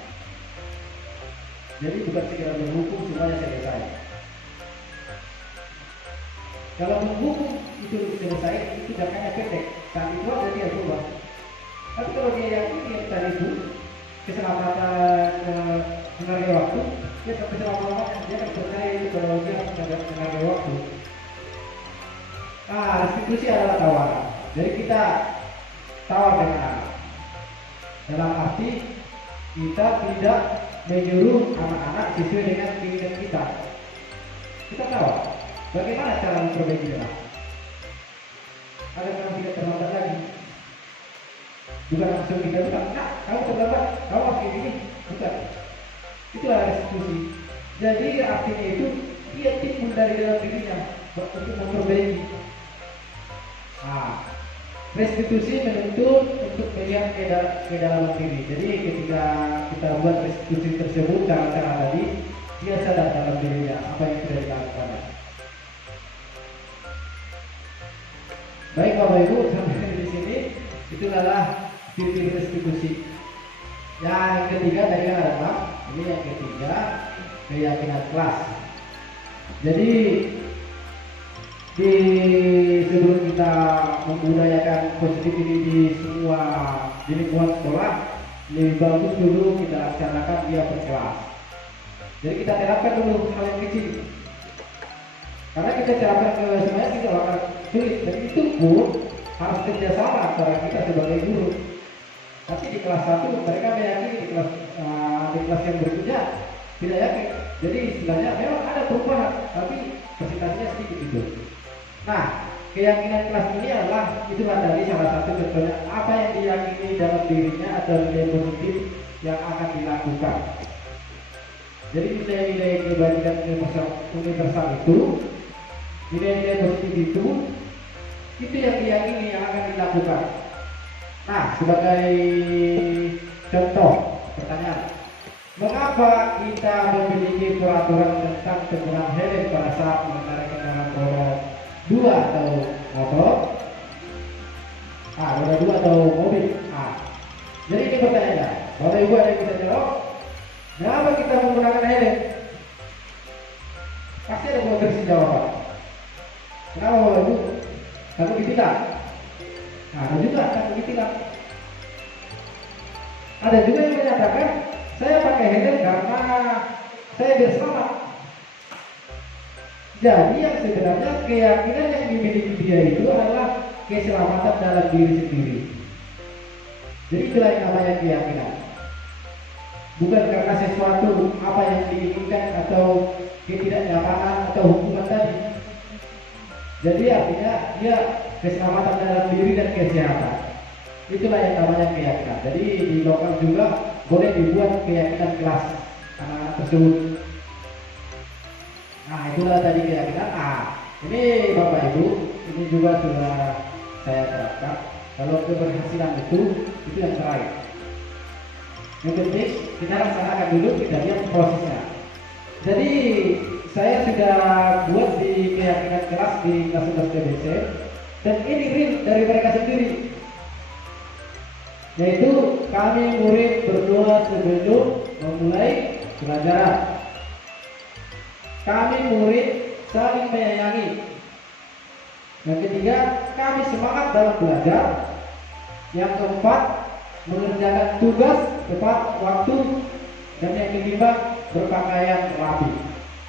Jadi bukan sekedar menghukum semuanya selesai. Kalau menghukum itu selesai, itu jangkanya pendek. Saat itu aja dia coba. Tapi kalau dia yakini yang tadi itu keselamatan menghargai waktu, dia sampai selama-lamanya dia akan percaya itu kalau dia menghargai waktu. Restitusi adalah tawaran. Jadi kita tawar dengan anak. Dalam arti kita tidak menyuruh anak-anak sesuai dengan keinginan kita. Kita tawar. Bagaimana cara memperbaiki dia? Agar kamu tidak terlambat lagi. Bukan langsung kita bilang, kamu terlambat, kamu harus begini. Bukan. Itulah restitusi. Jadi artinya itu dia timbul dari dalam dirinya untuk memperbaiki. Nah, restitusi menuntut untuk melihat ke dalam diri. Jadi ketika kita buat restitusi tersebut cara-cara tadi, dia sadar dalam dirinya apa yang sudah dilakukan. Baik Bapak Ibu, sampai di sini itu adalah ciri restitusi. Yang ketiga tadi adalah ini yang ketiga keyakinan kelas. Jadi sebelum kita membudayakan positif ini di semua di lingkungan sekolah, lebih bagus dulu kita laksanakan dia per kelas. Jadi kita terapkan dulu hal yang kecil. Karena kita terapkan ke semuanya kita akan sulit, dan itu pun harus kerjasama antara kita sebagai guru. Tapi di kelas 1 mereka meyakini, di kelas yang berikutnya tidak yakin. Jadi istilahnya memang ada perubahan, tapi persentasenya sedikit itu. Nah, keyakinan kelas ini adalah itulah dari salah satu contohnya apa yang diyakini dalam dirinya atau nilai positif yang akan dilakukan. Jadi nilai-nilai kebajikan universal itu, nilai-nilai positif itu yang diyakini yang akan dilakukan. Nah, sebagai contoh pertanyaan, mengapa kita memiliki peraturan tentang penggunaan helm pada saat mengendarai kendaraan roda 2 atau motor? Roda 2 atau mobil. Jadi ini pertanyaannya, Bapak Ibu ada yang bisa jawab? Mengapa kita menggunakan helm? Pasti ada dua versi jawaban. Kenapa Bapak Ibu? Takut ditilang? Ada juga takut ditilang. Ada juga yang menyatakan saya pakai helm karena saya biar selamat. Jadi yang sebenarnya keyakinan yang dimiliki dia itu adalah keselamatan dalam diri sendiri. Jadi itulah yang namanya keyakinan. Bukan karena sesuatu apa yang diinginkan atau ketidaknyamanan atau hukuman tadi. Jadi artinya dia keselamatan dalam diri dan kesehatan. Itulah yang namanya keyakinan. Jadi di lokal juga boleh dibuat keyakinan kelas anak-anak tersebut. Nah itulah tadi keyakinan. Ini Bapak Ibu, ini juga sudah saya terapkan. Kalau keberhasilan itu yang terakhir. Yang penting kita laksanakan dulu, kita lihat prosesnya. Jadi saya sudah buat di keyakinan kelas di kelas 11 TBC, dan ini real dari mereka sendiri. Yaitu kami murid berdoa sebelum memulai pelajaran. Kami murid saling menyayangi. Yang ketiga, kami semangat dalam belajar. Yang keempat, mengerjakan tugas tepat waktu. Dan yang kelima, berpakaian rapi.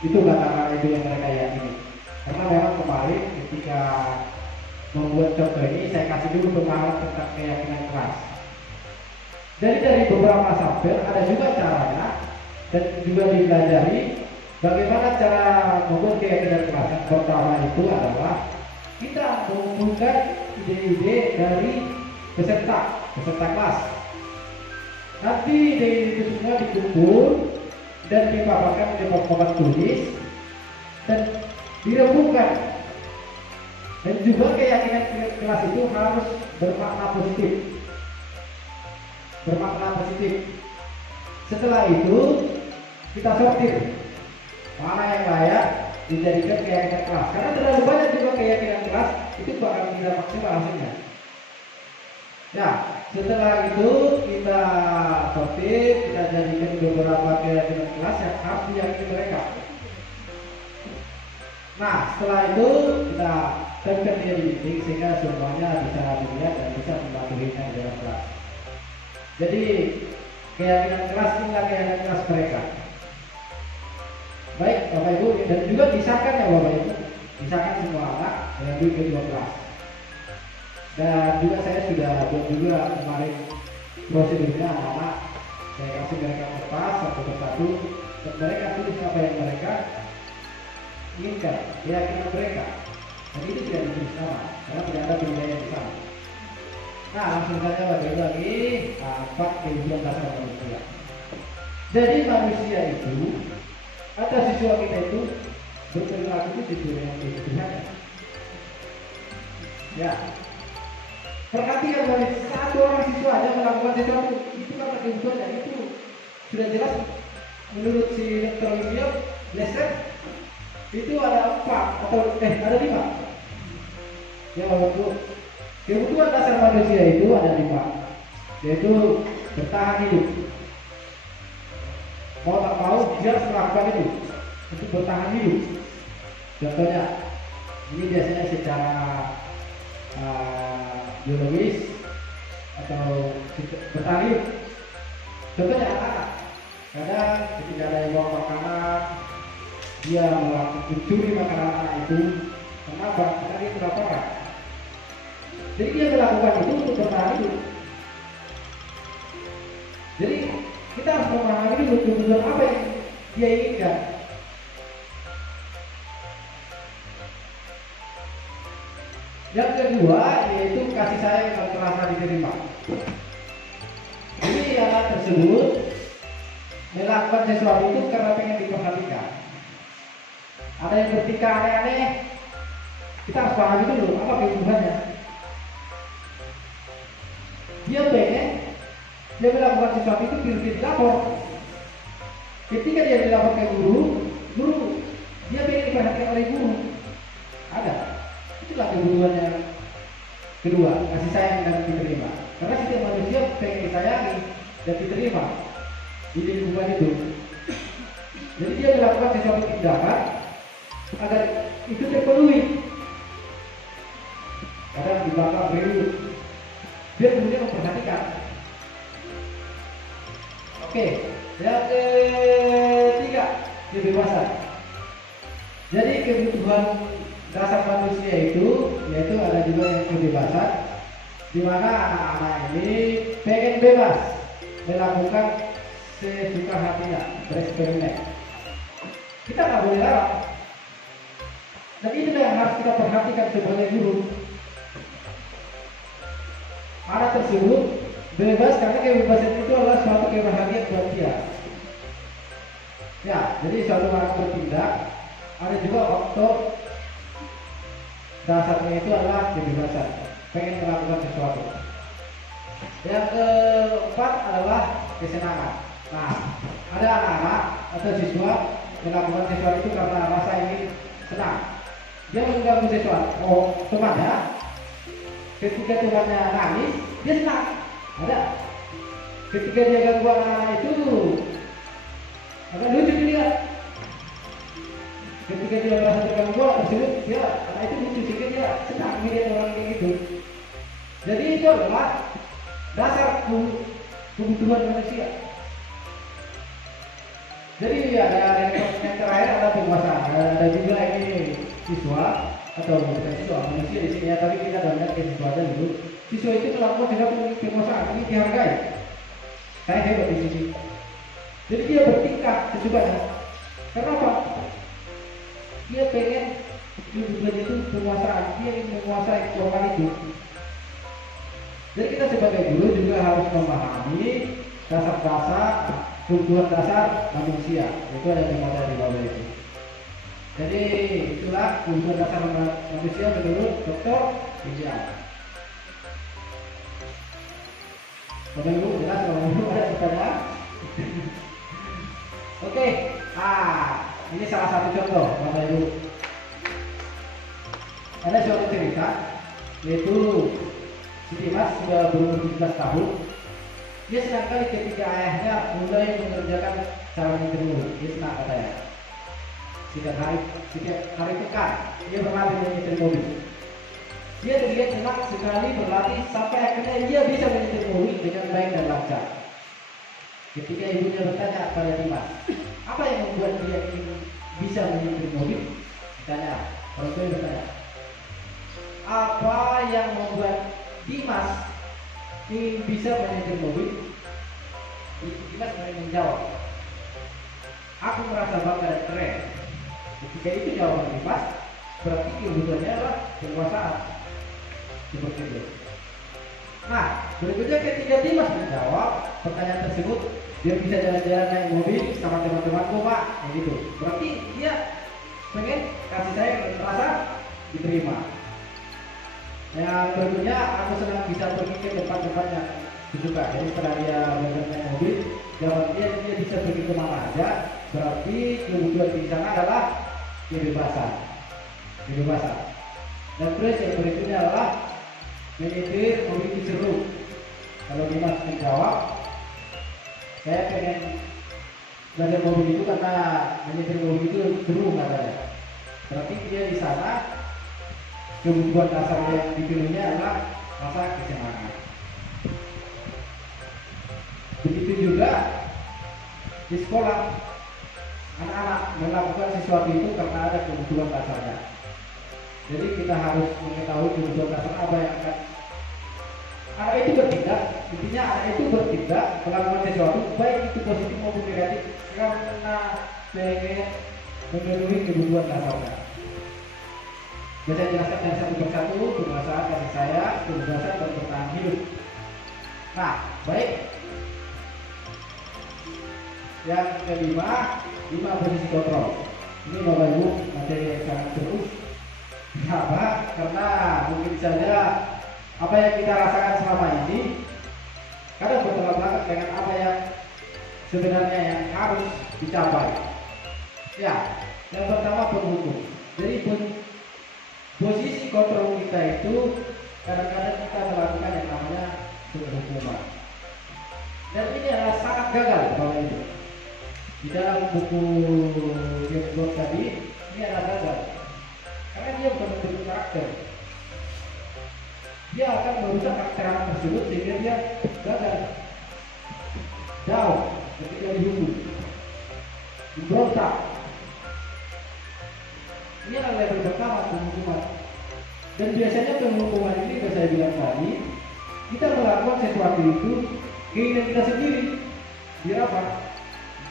Itu kata-kata itu yang mereka yakini. Karena memang kemarin ketika membuat contoh ini, saya kasih dulu pemahaman tentang keyakinan kelas. Dari beberapa sampel ada juga caranya dan juga dipelajari bagaimana cara membuat keyakinan kelas. Yang pertama itu adalah kita mengumpulkan ide-ide dari peserta kelas. Nanti ide-ide itu semua dikumpul dan dipaparkan di papan tulis dan dirembukkan. Dan juga keyakinan kelas itu harus bermakna positif. Setelah itu kita sortir mana yang layak dijadikan keyakinan kelas. Karena terlalu banyak juga keyakinan kelas itu bakal tidak maksimal hasilnya. Ya, setelah itu kita sortir, kita jadikan beberapa keyakinan kelas yang harus diyakini mereka. Nah, setelah itu kita tempel dia di dinding sehingga semuanya bisa dilihat dan bisa mematuhinya di dalam kelas. Jadi keyakinan kelas inilah keyakinan kelas mereka. Baik Bapak Ibu, dan juga disahkan ya Bapak Ibu, disahkan semua anak yang di kedua kelas. Dan juga saya sudah buat juga kemarin prosedurnya anak-anak, saya kasih mereka kertas satu persatu dan mereka tulis apa yang mereka inginkan, keyakinan mereka. Dan itu tidak ditulis nama, karena tidak ada penilaian di sana. Nah langsung saja Bapak Ibu lagi, 4 kehidupan dasar manusia. Jadi manusia itu ada siswa kita itu berperilaku itu siswa yang sederhana. Ya, perhatikan bahwa satu orang siswa aja melakukan sesuatu itu karena kebutuhannya itu sudah jelas menurut si Dr. William Lesser itu ada 4 atau ada 5. Ya, untuk kebutuhan dasar manusia itu ada 5, yaitu bertahan hidup. Mau tak mau dia harus melakukan itu untuk bertahan hidup. Contohnya, ini biasanya secara biologis atau bertahan hidup. Contohnya anak-anak, kadang ketika ada yang bawa makanan, dia mencuri makanan anak itu. Kenapa? Karena dia kelaparan. Jadi dia melakukan itu untuk bertahan hidup. Jadi kita harus memahami dulu kebutuhan apa yang dia inginkan. Yang kedua yaitu kasih sayang yang terasa diterima. Jadi anak tersebut melakukan sesuatu itu karena pengen diperhatikan. Ada yang bertingkah aneh-aneh, kita harus pahami dulu apa kebutuhannya. Dia pengen dia melakukan sesuatu itu biar dilapor. Ketika dia dilapor ke guru dia pengen diperhatikan oleh guru. Ada. Itulah kebutuhan yang kedua, kasih sayang dan diterima. Karena setiap manusia pengen disayangi dan diterima di lingkungan itu. Jadi dia melakukan sesuatu tindakan agar itu terpenuhi. Kadang di belakang ribut, dia kemudian memperhatikan. Oke, yang ketiga, kebebasan. Jadi kebutuhan dasar manusia itu yaitu ada juga yang kebebasan, di mana anak-anak ini pengen bebas melakukan sesuka hatinya, bereksperimen. Kita nggak boleh larang. Dan inilah yang harus kita perhatikan sebagai guru. Anak tersebut bebas karena kebebasan itu adalah suatu kebahagiaan buat dia. Ya, jadi suatu anak bertindak, ada juga faktor dasarnya itu adalah kebebasan, pengen melakukan sesuatu. Yang keempat adalah kesenangan. Nah, ada anak-anak atau siswa melakukan sesuatu itu karena rasa ingin senang. Dia mengganggu sesuatu, temannya. Ketika temannya nangis, dia senang. Ada. Ketika dia ganggu anak-anak itu, agak lucu dia. Ketika dia merasa terganggu tersebut, dia anak itu lucu sehingga dia senang melihat orang kayak gitu. Jadi itu adalah dasar kebutuhan manusia. Jadi ada yang terakhir ada penguasaan. Ada juga ini siswa atau bukan siswa manusia di sini ya, tapi kita banyak ke siswa aja dulu. Siswa itu melakukan sesuatu penguasaan, ini dihargai. Saya hebat di sini. Jadi dia bertingkah sesukanya. Kenapa? Dia pengen kebutuhan itu penguasaan, dia ingin menguasai korban itu. Jadi kita sebagai guru juga harus memahami dasar-dasar kebutuhan dasar manusia. Itu ada di model di bawah itu. Jadi itulah kebutuhan dasar manusia menurut Dr. William. Bapak Ibu jelas, kalau Ibu ada pertanyaan? Oke, ini salah satu contoh Bapak Ibu. Ada suatu cerita, yaitu si Dimas sudah berumur 17 tahun. Dia senang kali ketika ayahnya mulai mengerjakan cara menyetir. Dia senang katanya. Setiap hari pekan dia berlatih menyetir mobil. Dia terlihat senang sekali berlatih sampai akhirnya dia bisa menyetir mobil dengan baik dan lancar. Ketika ibunya bertanya pada Dimas, apa yang membuat dia ingin bisa menyetir mobil? Ditanya, orang tua bertanya, apa yang membuat Dimas ingin bisa menyetir mobil? Dimas menjawab, aku merasa bangga dan keren. Ketika itu jawaban Dimas, berarti kebutuhannya adalah penguasaan. Seperti itu. Nah, berikutnya ketika Dimas menjawab pertanyaan tersebut, Dia bisa jalan-jalan naik mobil sama teman-temanku Pak, kayak gitu. Berarti dia pengen kasih sayang dan merasa diterima. Yang berikutnya, aku senang bisa pergi ke tempat-tempat yang disuka. Jadi setelah dia belajar naik mobil, dia bisa pergi kemana aja. Berarti kebutuhan di sana adalah kebebasan. Dan terus yang berikutnya adalah menyetir mobil itu seru. Kalau Dimas menjawab, saya pengen belajar mobil itu karena menyetir mobil itu seru katanya. Berarti dia di sana kebutuhan dasar yang dipilihnya adalah rasa kesenangan. Begitu juga di sekolah, anak-anak melakukan sesuatu itu karena ada kebutuhan dasarnya. Jadi kita harus mengetahui kebutuhan dasar apa yang akan anak itu bertindak. Intinya anak itu bertindak melakukan sesuatu baik itu positif maupun negatif karena pengen memenuhi kebutuhan dasarnya. Saya jelaskan dari satu persatu kebiasaan kasih sayang, kebebasan dan bertahan hidup. Nah, baik. Yang kelima, 5 posisi kontrol. Ini Bapak Ibu materi yang sangat seru. Kenapa? Karena mungkin saja apa yang kita rasakan selama ini kadang bertolak belakang dengan apa yang sebenarnya yang harus dicapai. Ya, yang pertama penghukum. Jadi posisi kontrol kita itu kadang-kadang kita melakukan yang namanya penghukuman. Dan ini adalah sangat gagal Bapak Ibu. Di dalam buku James Bond tadi, ini adalah gagal. Karena dia bukan membentuk karakter. Dia akan merusak karakter anak tersebut sehingga dia gagal. Jauh ketika dihukum, diberontak. Ini adalah level pertama penghukuman. Dan biasanya penghukuman ini, yang saya bilang tadi, kita melakukan sesuatu itu keinginan kita sendiri. Biar apa?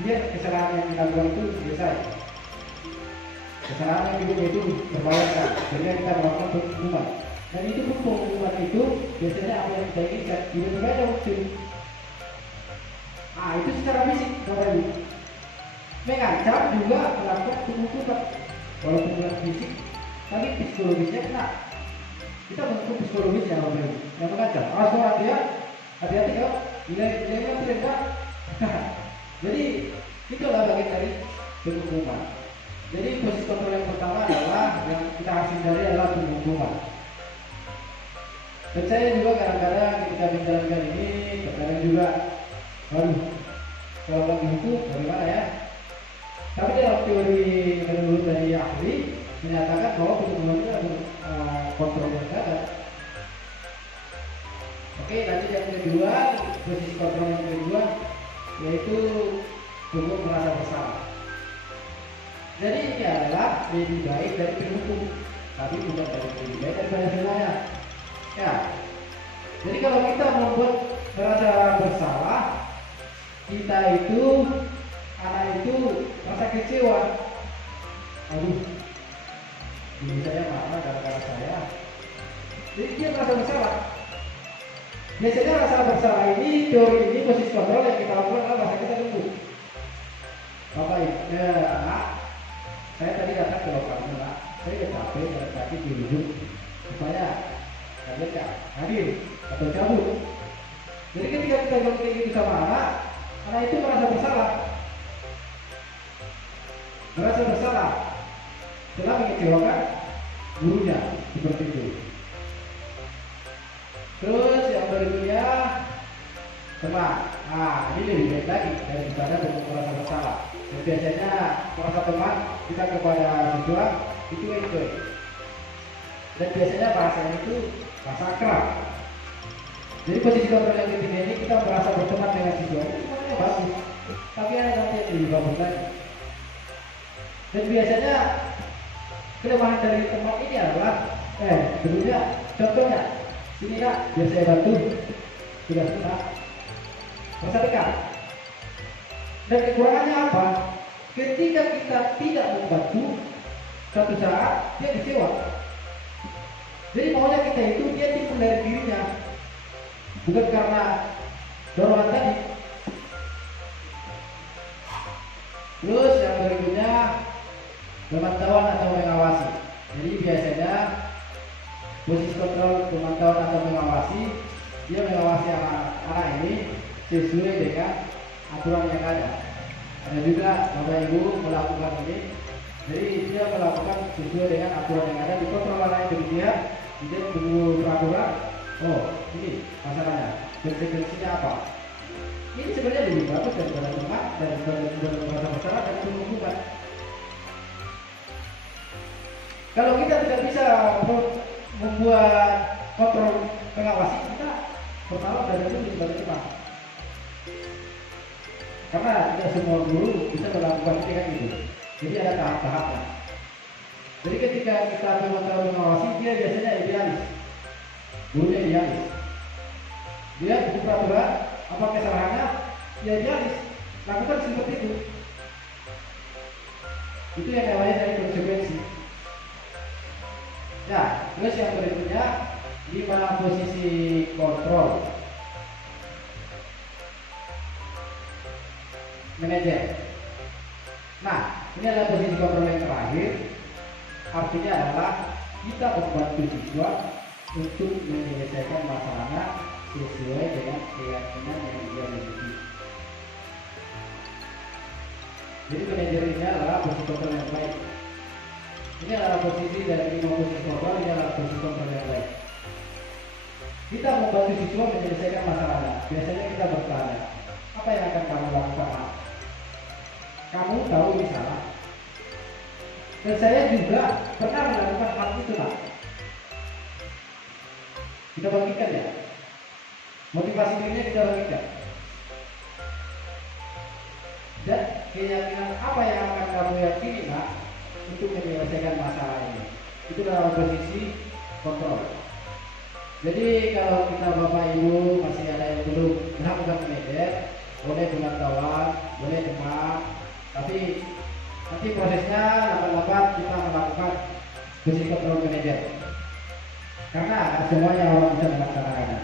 Biar kesalahan yang kita buat itu selesai. Kesalahan yang kita itu terbayarkan, sehingga kita melakukan penghukuman. Dan itu pun penghukuman itu biasanya apa yang kita inginkan tidak berbeda waktu. Ah, itu secara fisik, Bapak Ibu. Mengancam juga melakukan penghukuman. Walaupun bukan fisik, tapi psikologisnya kena. Kita bentuk psikologisnya Bapak Ibu. Yang mengancam. Awas orang dia, hati-hati kau. Nilainya tidak. Jadi itulah bagian dari penghukuman. Jadi posisi kontrol yang pertama adalah yang kita harus hindari adalah penghukuman. Dan saya juga kadang-kadang ketika menjalankan ini, terkadang juga, waduh, kalau lagi hukum bagaimana ya? Tapi dalam teori menurut dari ahli menyatakan bahwa penghukuman itu ada kontrol yang gagal. Oke, lanjut yang kedua, posisi kontrol yang kedua yaitu hukum merasa bersalah. Jadi ini adalah lebih baik dari penghukum, tapi bukan dari lebih baik daripada semuanya. Ya, jadi kalau kita membuat merasa bersalah, kita itu anak itu merasa kecewa. Aduh, ini saya marah gara-gara saya. Jadi dia merasa bersalah. Biasanya rasa bersalah ini, teori ini, posisi kontrol yang kita lakukan adalah rasa kita tunggu. Bapak Ibu, anak, saya tadi datang ke lokalnya, Pak. Saya udah capek jalan kaki di ujung, supaya kalian gak hadir atau cabut. Jadi ketika kita bilang kayak gitu sama anak itu merasa bersalah. Merasa bersalah setelah mengecewakan gurunya seperti itu. Terus yang berikutnya teman. Nah, ini lebih baik lagi daripada merasa bersalah. Dan biasanya merasa teman kita kepada siswa itu. Dan biasanya bahasanya itu bahasa akrab. Jadi posisi kontrol yang ketiga ini kita merasa berteman dengan siswa itu semuanya bagus. Tapi ada nanti yang lebih bagus lagi. Dan biasanya kelemahan dari teman ini adalah dulunya contohnya sini Kak, biar saya bantu. Sudah susah. Merasa dekat. Dan kekurangannya apa? Ketika kita tidak membantu, suatu saat dia kecewa. Jadi maunya kita itu dia timbul dari dirinya, bukan karena dorongan tadi. Terus yang berikutnya pemantauan atau mengawasi. Jadi biasanya posisi kontrol pemantauan atau mengawasi, dia mengawasi anak ini sesuai dengan aturan yang ada. Ada juga Bapak Ibu melakukan ini, jadi dia melakukan sesuai dengan aturan yang ada, dikontrol anak itu dia tunggu peraturan. Oh ini masalahnya, konsekuensinya apa? Ini sebenarnya lebih bagus daripada teman dan bahasa masalah dan bukan. Kalau kita tidak bisa membuat kontrol pengawasi, kita pertama dari itu sebagai cepat. Karena tidak semua guru bisa melakukan kayak gitu. Jadi ada tahap-tahapnya. Jadi ketika kita memantau mengawasi, dia biasanya idealis. Gurunya idealis. Dia buku peraturan, apa kesalahannya, ya idealis. Lakukan seperti itu. Itu yang namanya dari konsekuensi. Nah, terus yang berikutnya, di mana posisi kontrol manajer. Nah, ini adalah posisi kontrol yang terakhir. Artinya adalah kita membantu siswa untuk menyelesaikan masalahnya sesuai dengan keyakinan yang dia miliki. Jadi manajer ini adalah posisi kontrol yang baik. Ini adalah posisi dari 5 posisi kontrol, ini adalah posisi kontrol yang baik. Kita membantu siswa menyelesaikan masalahnya. Biasanya kita bertanya, apa yang akan kamu lakukan? Kamu tahu ini salah. Dan saya juga pernah melakukan hal itu, Pak. Kita bagikan ya. Motivasi dirinya kita bagikan. Dan keyakinan apa yang akan kamu yakini, Pak, untuk menyelesaikan masalah ini. Itu adalah posisi kontrol. Jadi kalau kita Bapak Ibu masih ada yang belum melakukan manajer, boleh bulan kawan, boleh teman, tapi nanti prosesnya dapat kita melakukan posisi kontrol manajer. Karena semuanya orang bisa melaksanakannya.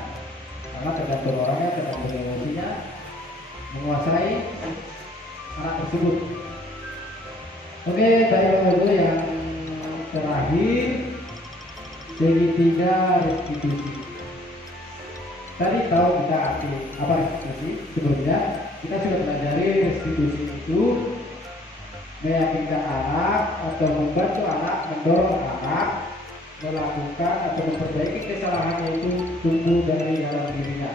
Karena tergantung orangnya, tergantung emosinya, menguasai anak tersebut. Oke, baik Bapak Ibu, yang terakhir segitiga restitusi. Tadi tahu kita arti apa restitusi? Sebelumnya kita sudah pelajari restitusi itu meyakinkan anak atau membantu anak, mendorong anak melakukan atau memperbaiki kesalahannya itu tumbuh dari dalam dirinya.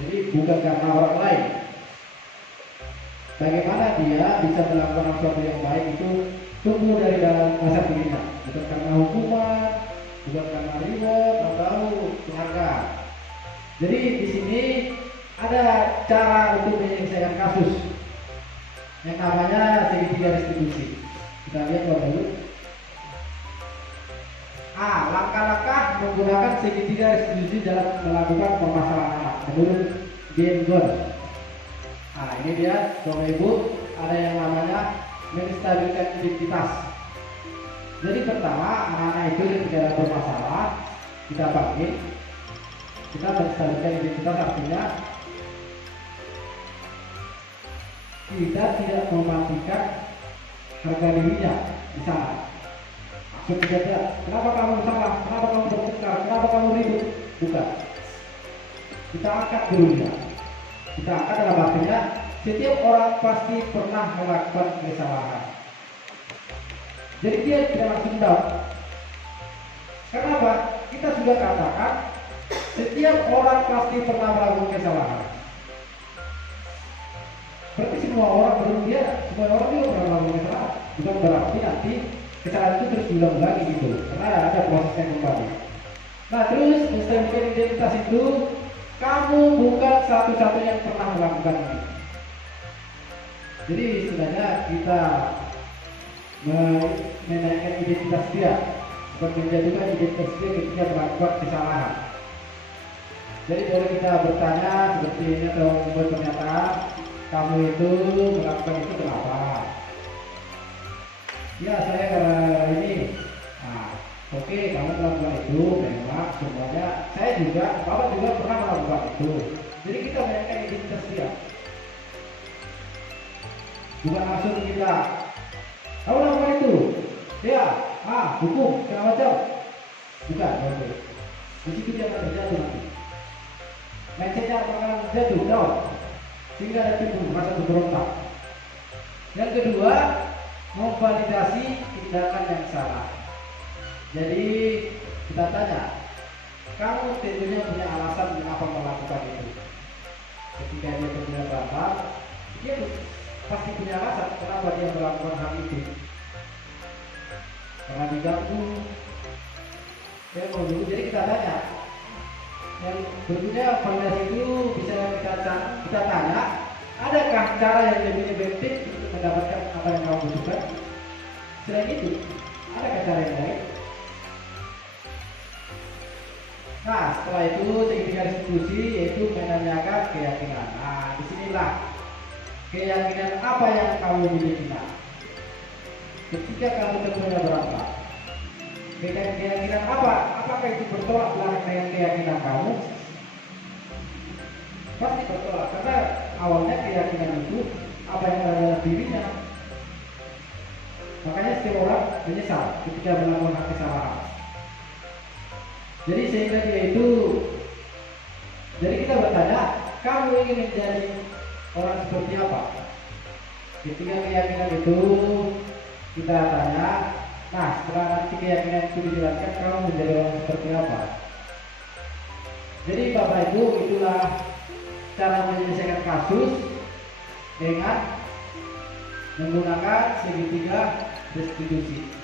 Jadi bukan karena orang lain. Bagaimana dia bisa melakukan sesuatu yang baik itu tumbuh dari dalam dasar dirinya, bukan karena hukuman, bukan karena reward atau penghargaan. Jadi di sini ada cara untuk menyelesaikan kasus yang namanya segitiga restitusi. Kita lihat dulu. Langkah-langkah menggunakan segitiga restitusi dalam melakukan permasalahan anak menurut Gengon. Ini dia, Bapak Ibu, ada yang namanya menstabilkan identitas. Jadi pertama, anak-anak itu ketika ada bermasalah, kita panggil, kita menstabilkan identitas, artinya kita tidak mematikan harga dirinya di sana. Maksud kita, kenapa kamu salah, kenapa kamu bertengkar, kenapa kamu ribut? Bukan. Kita angkat dulunya. Kita angkat dalam artinya setiap orang pasti pernah melakukan kesalahan. Jadi dia tidak langsung down. Kenapa? Kita sudah katakan setiap orang pasti pernah melakukan kesalahan. Berarti semua orang belum dia, semua orang juga pernah melakukan kesalahan. Bukan berarti nanti kesalahan itu terus diulang lagi gitu. Karena ada prosesnya kembali. Nah terus menstabilkan identitas itu, kamu bukan satu-satunya yang pernah melakukan ini. Jadi sebenarnya kita menaikkan identitas dia, bukan menjatuhkan identitas dia ketika melakukan kesalahan. Jadi boleh kita bertanya seperti ini atau membuat pernyataan, kamu itu melakukan itu kenapa? Ya saya karena ini. Oke, kamu melakukan itu memang semuanya. Saya juga, Bapak juga pernah melakukan itu. Jadi kita menaikkan identitas dia. bukan langsung kita kamu lakukan itu ya hukum segala macam, bukan oke. Di situ dia akan terjatuh nanti, mindsetnya akan jatuh down sehingga ada timbul rasa berontak. Yang kedua, memvalidasi tindakan yang salah. Jadi kita tanya, kamu tentunya punya alasan mengapa melakukan itu. Ketika dia terlihat berontak, dia pasti punya alasan kenapa dia melakukan hal itu. Karena diganggu, jadi kita tanya. Yang berikutnya validasi itu bisa kita tanya, adakah cara yang lebih efektif untuk mendapatkan apa yang kamu butuhkan? Selain itu, adakah cara yang lain? Nah, setelah itu segitiga restitusi yaitu menanyakan keyakinan. Nah, disinilah keyakinan apa yang kamu miliki. Ketika kamu tentunya berangkat, keyakinan apa? Apakah itu bertolak belakang dengan keyakinan kamu? Pasti bertolak, karena awalnya keyakinan itu apa yang ada dalam dirinya. Makanya setiap orang menyesal ketika melakukan kesalahan. Jadi sehingga dia itu, jadi kita bertanya, kamu ingin menjadi orang seperti apa? Ketika keyakinan itu kita tanya, nah setelah nanti keyakinan itu dijelaskan, kamu menjadi orang seperti apa? Jadi Bapak Ibu, itulah cara menyelesaikan kasus dengan menggunakan segitiga restitusi.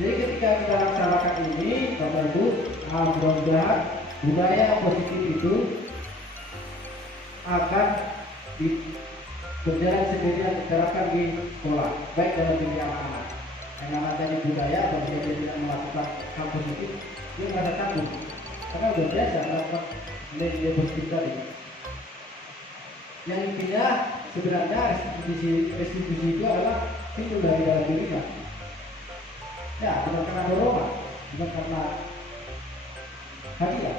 Jadi ketika kita laksanakan ini, Bapak Ibu, mudah-mudahan budaya positif itu akan berjalan sendiri dan diterapkan di sekolah, baik dalam diri anak-anak. Yang namanya budaya, apabila dia tidak melakukan hal positif, dia merasa takut karena sudah biasa melakukan nilai positif tadi. Yang intinya sebenarnya restitusi itu adalah timbul dari dalam dirinya. Ya, bukan karena dorongan, bukan karena hadiah.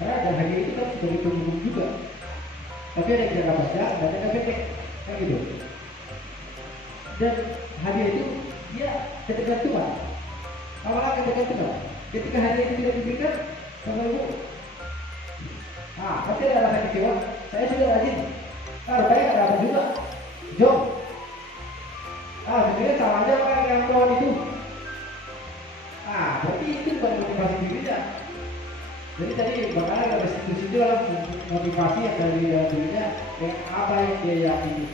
Karena ada hadiah itu kan sebagai pembunuh juga. Tapi ada yang jangka panjang, ada yang jangka pendek, kan gitu. Dan hadiah itu dia ketergantungan. Awalnya ketergantungan. Ketika hadiah itu tidak diberikan, Bapak Ibu, pasti ada rasa kecewa. Saya sudah rajin, rupanya nggak dapat juga. Job. Sebenarnya sama aja kan yang tuan itu. Berarti itu bukan motivasi dirinya. Jadi tadi makanya restitusi itu adalah motivasi yang dari dirinya dengan apa yang dia yakini.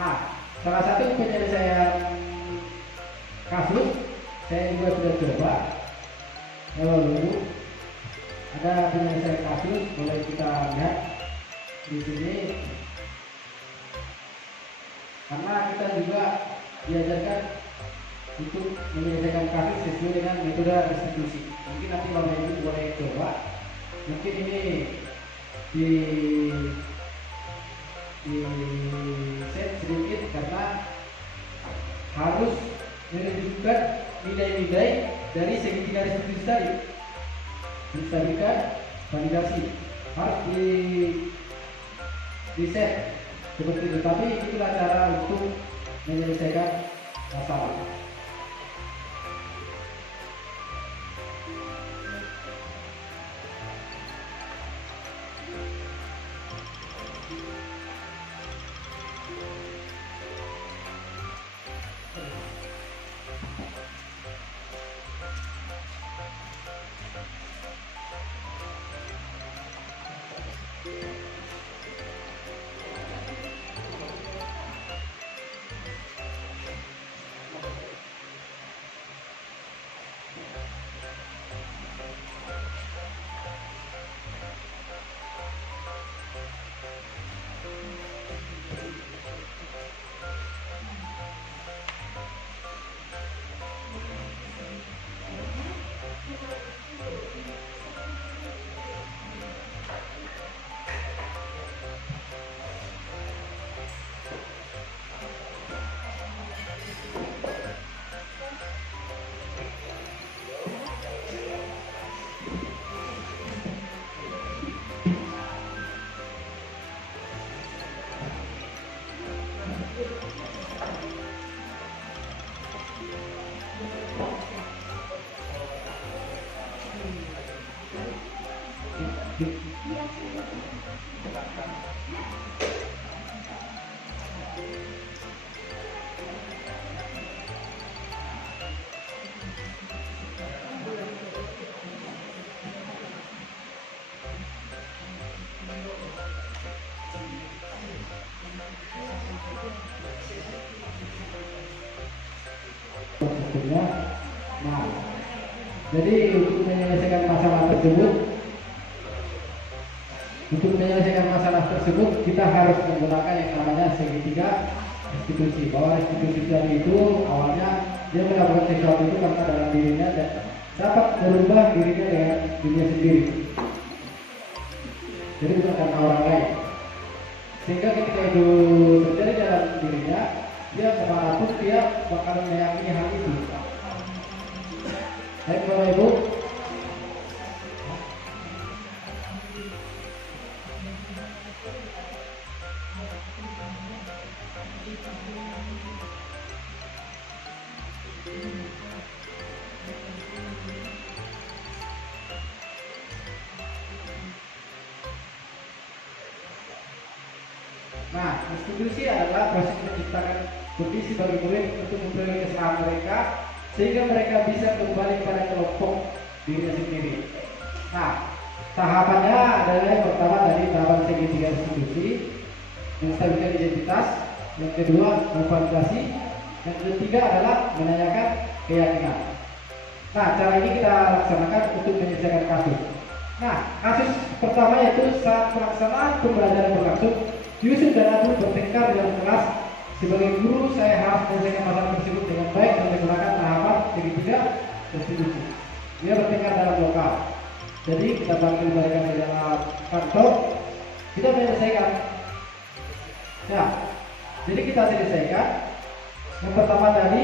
Nah, salah satu penyelesaian kasus saya juga sudah coba. Lalu ada penyelesaian kasus, boleh kita lihat di sini. Karena kita juga diajarkan untuk menyelesaikan kasus sesuai dengan metode restitusi. Mungkin nanti Bapak Ibu boleh coba. Mungkin ini di set sedikit karena harus menunjukkan nilai-nilai dari segitiga restitusi tadi. Disabilikan validasi harus di set seperti itu. Tapi itulah cara untuk menyelesaikan masalah. kostumnya. Nah, jadi untuk menyelesaikan masalah tersebut, kita harus menggunakan yang namanya segitiga restitusi. Bahwa restitusi tadi itu awalnya dia melakukan sesuatu itu karena dalam dirinya dan dapat merubah dirinya dengan dirinya sendiri. Jadi bukan karena orang lain. Sehingga ketika itu terjadi dalam dirinya, dia kemanapun dia bakal meyakini hal itu. Baik Bapak Ibu, nah, restitusi adalah proses menciptakan kondisi bagi murid untuk memperoleh kesalahan mereka sehingga mereka bisa kembali pada kelompok dirinya sendiri. Nah, tahapannya adalah yang pertama dari tahapan segitiga restitusi, menstabilkan identitas, yang kedua memvalidasi, yang ketiga adalah menanyakan keyakinan. Nah, cara ini kita laksanakan untuk menyelesaikan kasus. Nah, kasus pertama yaitu saat pelaksanaan pembelajaran berlangsung, Yusuf dan Abu bertengkar dalam kelas. Sebagai guru, saya harus menyelesaikan masalah tersebut dengan baik dan menggunakan tahapan segitiga restitusi. Dia bertengkar dalam lokal. Jadi kita panggil mereka ke dalam kantor, kita menyelesaikan. Nah, jadi kita selesaikan. Yang pertama tadi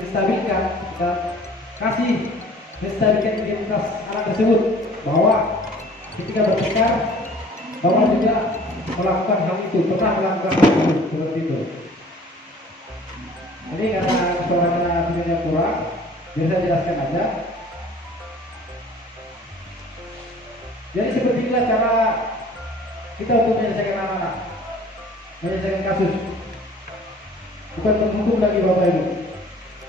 menstabilkan dan kasih menstabilkan identitas anak tersebut bahwa ketika bertengkar bahwa juga melakukan hal itu, pernah melakukan hal itu seperti itu. Ini karena suaranya videonya kurang, biar saya jelaskan aja. Jadi seperti inilah cara kita untuk menyelesaikan anak-anak, menyelesaikan kasus. Bukan menghukum lagi Bapak Ibu,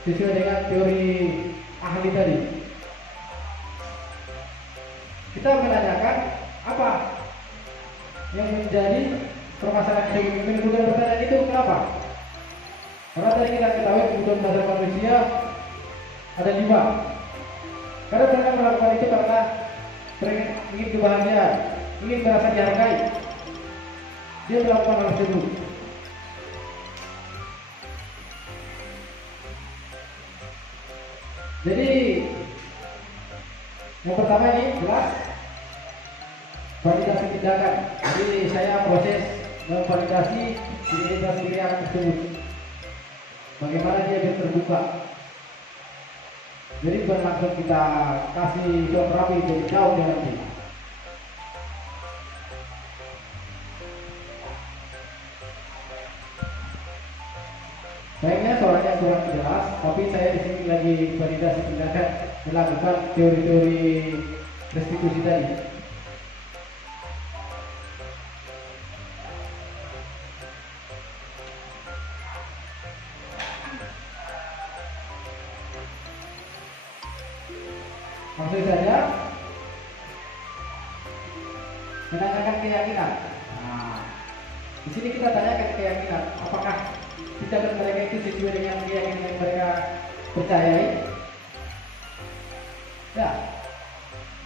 sesuai dengan teori ahli tadi. Kita menanyakan apa yang menjadi permasalahan yang menimbulkan pertanyaan itu kenapa? Karena tadi kita ketahui kebutuhan dasar manusia ada 5. Karena mereka melakukan itu karena mereka ingin kebahagiaan, ingin merasa dihargai. Dia melakukan hal tersebut. Jadi yang pertama ini jelas validasi tindakan. Jadi saya proses memvalidasi identitas diri anak tersebut. Bagaimana dia biar terbuka. Jadi bukan langsung kita kasih jawab rapi jadi jauh dia nanti. Sayangnya suaranya kurang jelas, tapi saya di sini lagi validasi tindakan melakukan teori-teori restitusi tadi. Langsung saja menanyakan keyakinan. Nah, di sini kita tanyakan keyakinan, apakah tindakan mereka itu sesuai dengan keyakinan yang mereka percayai? Ya.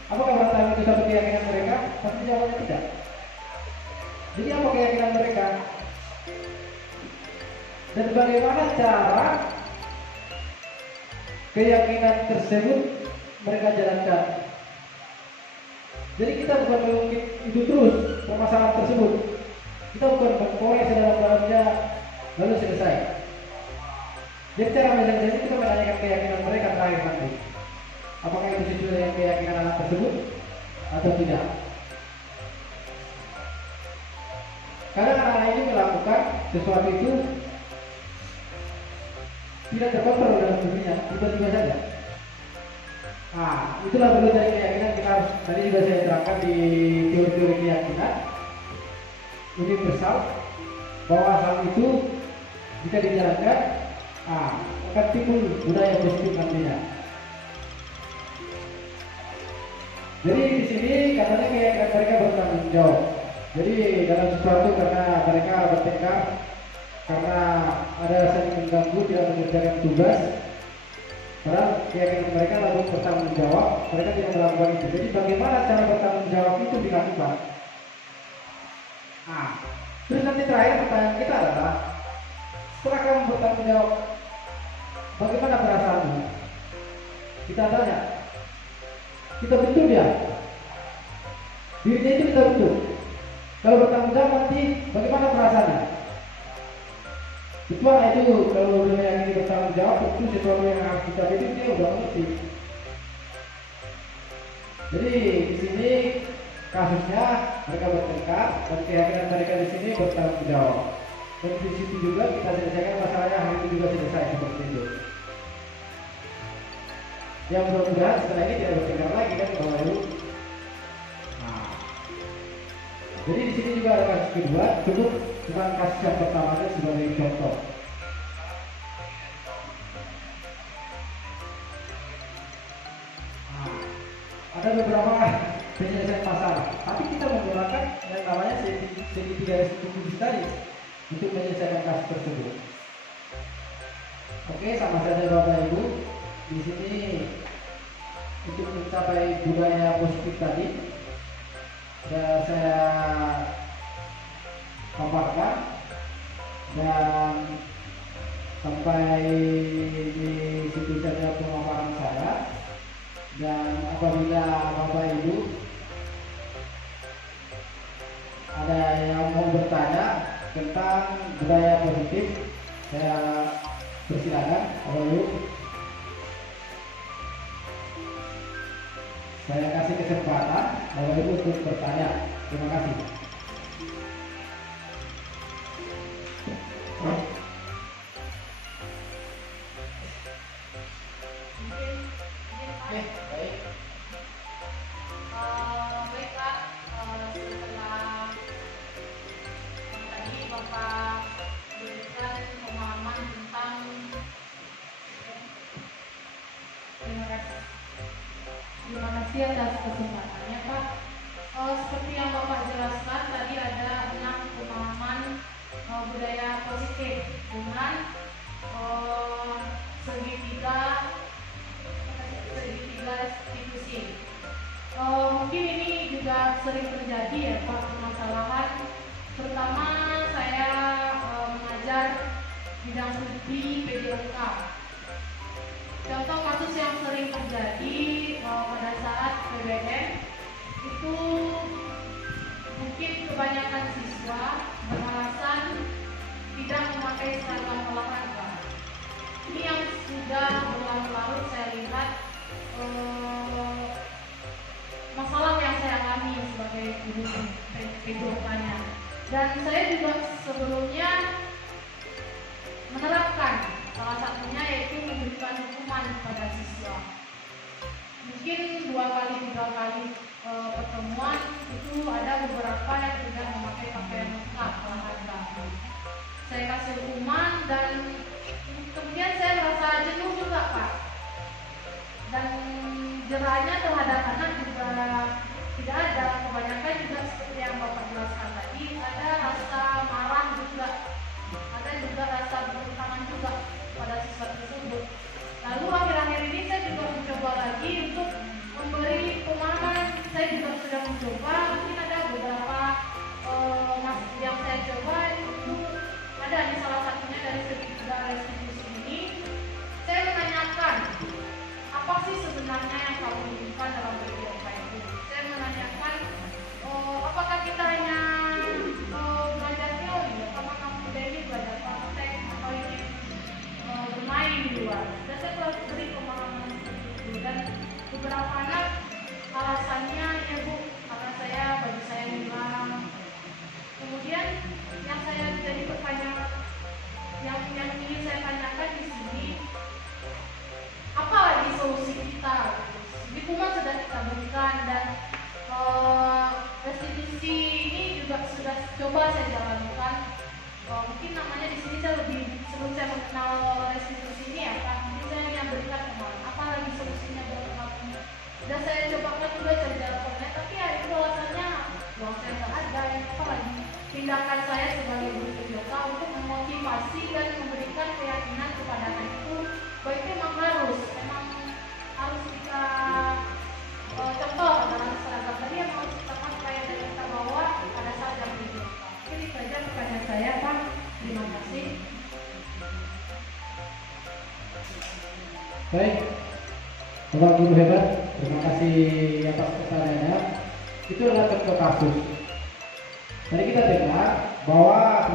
Apakah mereka itu satu keyakinan mereka? Pasti jawabannya tidak. Jadi apa keyakinan mereka? Dan bagaimana cara keyakinan tersebut mereka jalankan? Jadi kita bukan mengungkit itu terus permasalahan tersebut. Kita bukan mengkorek sedalam-dalamnya lalu selesai. Jadi cara menyelesaikan kita menanyakan keyakinan mereka terakhir nanti. Apakah itu sesuai dengan keyakinan anak tersebut atau tidak? Kadang anak-anak ini melakukan sesuatu itu tidak terkontrol dalam dirinya, tiba-tiba saja. Nah, itulah dulu dari keyakinan kita harus, tadi juga saya terangkan di teori-teori keyakinan universal bahwa hal itu jika dijalankan, akan timbul budaya positif nantinya. Jadi di sini katanya keyakinan mereka bertanggung jawab. Jadi dalam sesuatu karena mereka bertengkar karena ada saling mengganggu tidak mengerjakan tugas. Padahal keyakinan mereka lalu bertanggung jawab, mereka tidak melakukan itu. Jadi bagaimana cara bertanggung jawab itu dilakukan? Nah, terus nanti terakhir pertanyaan kita adalah, setelah kamu bertanggung jawab, bagaimana perasaanmu? Kita tanya, kita bentuk dia, dirinya itu kita bentuk. Kalau bertanggung jawab nanti bagaimana perasaannya? Kecuali itu kalau dunia yang ini bertanggung jawab itu sesuatu yang harus kita didik, dia udah ngerti. Jadi di sini kasusnya mereka bertengkar dan keyakinan mereka di sini bertanggung jawab. Dan di situ juga kita selesaikan masalahnya, hal itu juga selesai seperti itu. Yang mudah-mudahan setelah ini tidak bertengkar lagi kan Bapak Ibu. Nah, jadi di sini juga ada kasus kedua, cukup bukan kasus yang pertama saja sebagai contoh. Nah, ada beberapa penyelesaian masalah, tapi kita menggunakan yang namanya segitiga restitusi tadi untuk menyelesaikan kasus tersebut. Oke, sama saja Bapak Ibu. Di sini untuk mencapai budaya positif tadi sudah saya paparkan, dan sampai di situ saja pemaparan saya. Dan apabila Bapak Ibu ada yang mau bertanya tentang budaya positif, saya persilakan Bapak Ibu. Saya kasih kesempatan Bapak Ibu untuk bertanya. Terima kasih. Baik. Baik Pak, setelah tadi Bapak berikan pemahaman tentang terima kasih atas kesempatannya Pak. Seperti yang Bapak jelaskan tadi ada 6 pemahaman budaya positif dengan segitiga restitusi. Mungkin ini juga sering terjadi ya Pak, permasalahan. Terutama saya mengajar bidang studi PJOK. Contoh kasus yang sering terjadi pada saat PBM itu mungkin kebanyakan siswa beralasan tidak memakai seragam olahraga. Ini yang sudah berlarut-larut saya lihat, masalah yang saya alami sebagai guru PJOK-nya. Dan saya juga sebelumnya menerapkan salah satunya yaitu memberikan hukuman kepada siswa. Mungkin 2 kali 3 kali pertemuan itu ada beberapa yang tidak memakai pakaian lengkap olahraga. Saya kasih hukuman dan kemudian saya merasa jenuh juga Pak. Dan jerahnya terhadap anak juga tidak ada. Kebanyakan juga seperti yang Bapak jelaskan tadi, ada rasa marah juga, ada juga rasa bertentangan juga pada siswa tersebut. Lalu akhir-akhir ini saya juga mencoba lagi untuk memberi pemahaman. Saya juga sudah mencoba, mungkin ada beberapa yang saya coba itu ada di salah satunya dari segitiga restitusi ini. Saya menanyakan, apa sih sebenarnya yang kamu inginkan dalam PJOK itu? Saya menanyakan, apakah kita hanya belajar teori, apakah kamu ini belajar praktek atau ini bermain di luar? Dan saya telah beri pemahaman seperti itu. Dan beberapa anak alasannya, ya Bu, karena baju saya hilang. Kemudian yang saya jadi pertanyaan, yang ingin saya tanyakan di sini, apa lagi solusi kita? Hukuman sudah kita berikan dan restitusi ini juga sudah coba saya jalankan. Mungkin namanya di sini saya lebih, sebelum saya mengenal restitusi ini ya Pak, mungkin saya yang berikan teman. Apa lagi solusinya buat kamu? Dan saya coba juga cari jalannya, tapi ya itu alasannya uang saya nggak ada. Apa lagi tindakan saya sebagai guru PJOK untuk memotivasi Baik, Bapak Guru hebat, terima kasih atas pertanyaannya. Itu adalah contoh kasus. Tadi kita dengar bahwa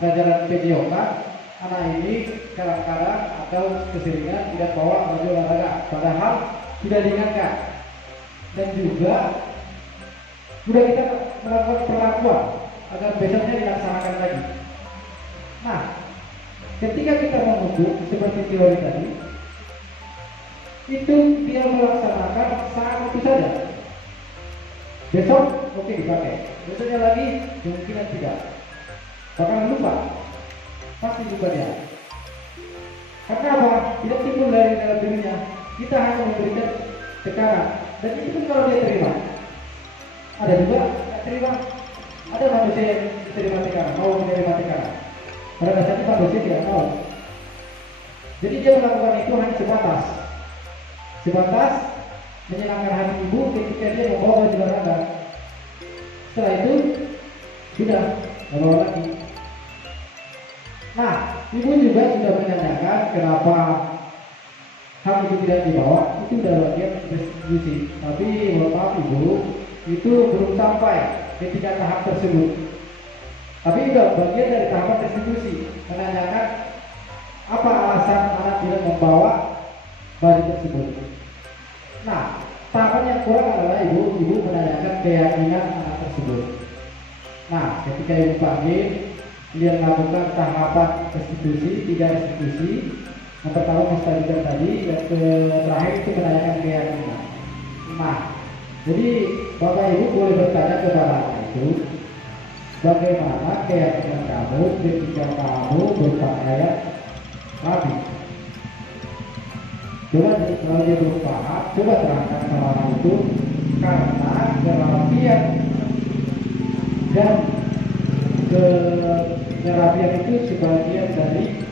pelajaran PJOK anak ini kadang-kadang atau keseringan tidak bawa baju olahraga, padahal sudah diingatkan dan juga sudah kita melakukan perlakuan agar besoknya dilaksanakan lagi. Nah, ketika kita mengukur seperti teori tadi, itu dia melaksanakan saat itu saja. Besok oke dipakai, besoknya lagi kemungkinan tidak, bahkan lupa, pasti lupa dia. Karena apa? Tidak timbul dari dalam dirinya. Kita hanya memberikan tekanan, dan itu pun kalau dia terima. Ada juga tidak terima. Ada manusia yang terima tekanan, mau menerima tekanan. Pada dasarnya manusia tidak mau. Jadi dia melakukan itu hanya sebatas menyenangkan hati ibu ketika dia membawa baju olahraga. Setelah itu sudah bawa lagi. Nah, ibu juga sudah menanyakan kenapa hal itu tidak dibawa. Itu sudah bagian restitusi. Tapi mohon maaf ibu, itu belum sampai ketika tahap tersebut. Tapi sudah bagian dari tahapan restitusi, menanyakan apa alasan anak tidak membawa baju tersebut. Nah, tahapan yang kurang adalah ibu menanyakan keyakinan anak tersebut. Nah, ketika ibu panggil, dia melakukan tahapan restitusi, 3 restitusi. Yang pertama menstabilkan tadi, yang terakhir itu menanyakan keyakinan. Nah, jadi Bapak Ibu boleh bertanya kepada anak itu, bagaimana keyakinan kamu ketika kamu berpakaian rapi? Coba kalau dia belum paham, coba terangkan sama anak itu, karena kerapian dan kerapian itu sebagian dari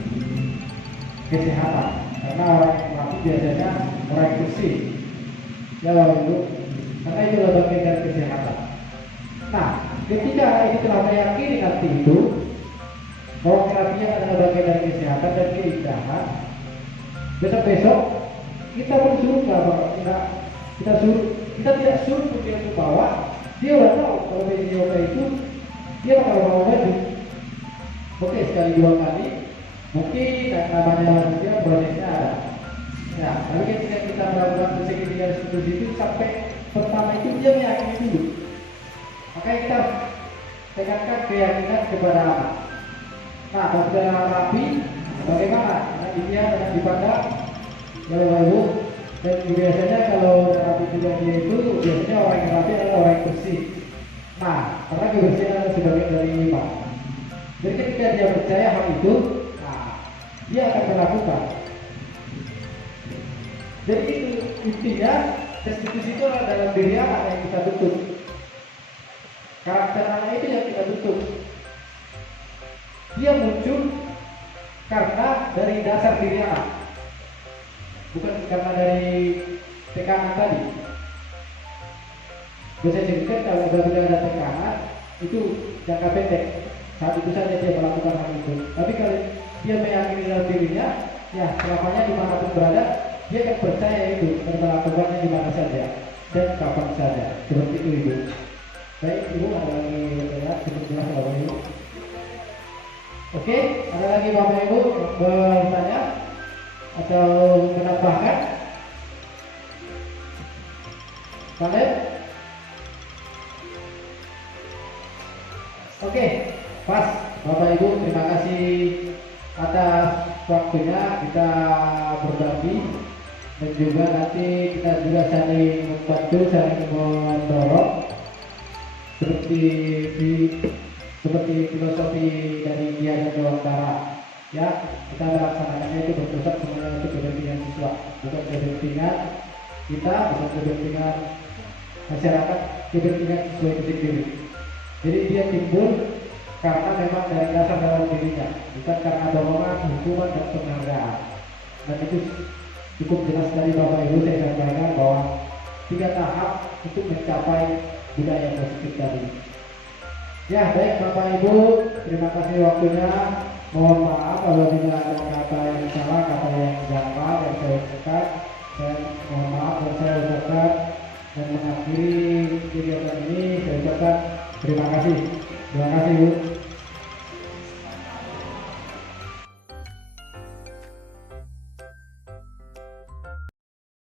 kesehatan. Karena orang yang rapi biasanya orang yang bersih, ya Bapak Ibu, karena itu adalah bagian dari kesehatan. Nah, ketika itu telah meyakini nanti itu bahwa kerapian adalah bagian dari kesehatan dan keindahan, besok-besok kita pun suruh kita tidak suruh untuk dia bawa. Dia udah tahu kalau PJOK itu dia bakal bawa baju. Oke, sekali 2 kali mungkin namanya manusia prosesnya ada. Nah, tapi ketika kita melakukan segitiga restitusi itu sampai pertama itu dia meyakini dulu. Makanya kita tekankan keyakinan kepada anak. Nah, kalau sudah rapi, bagaimana? Nah, dia dengan dipandang oleh ibu. Dan biasanya kalau rapi juga dia itu biasanya orang yang rapi adalah orang yang bersih. Nah, karena kebersihan adalah sebagian dari iman. Jadi ketika dia percaya hal itu, nah, dia akan melakukan. Jadi itu intinya restitusi itu adalah dalam diri anak yang kita bentuk. Karakter anak itu yang kita bentuk. Dia muncul karena dari dasar diri anak, bukan karena dari tekanan tadi. Bisa sebutkan kalau apabila ada tekanan itu jangka pendek, saat itu saja dia melakukan hal itu. Tapi kalau dia meyakini dalam dirinya, ya selamanya dimanapun berada, dia akan percaya itu dan melakukannya di mana saja dan kapan saja. Seperti itu ibu. Baik ibu, ada lagi ya, cukup jelas Bapak Ibu. Oke, ada lagi Bapak Ibu bertanya atau menambahkan? Kalian? Oke, pas Bapak Ibu, terima kasih atas waktunya kita berbagi dan juga nanti kita juga saling membantu, saling mendorong seperti filosofi dari Dia dan Dewantara. Ya, kita melaksanakannya itu berpusat semuanya untuk kepentingan siswa, bukan kepentingan kita, bukan kepentingan masyarakat, kepentingan siswa itu sendiri. Jadi dia timbul karena memang dari dasar dalam dirinya, bukan karena dorongan, hukuman dan penghargaan. Dan itu cukup jelas dari Bapak Ibu saya sampaikan bahwa 3 tahap untuk mencapai budaya positif tadi. Ya baik Bapak Ibu, terima kasih waktunya. Mohon maaf apabila ada kata yang salah, kata yang janggal yang saya ucapkan. Saya mohon maaf dan saya ucapkan dan mengakhiri kegiatan ini. Saya ucapkan terima kasih. Terima kasih Bu.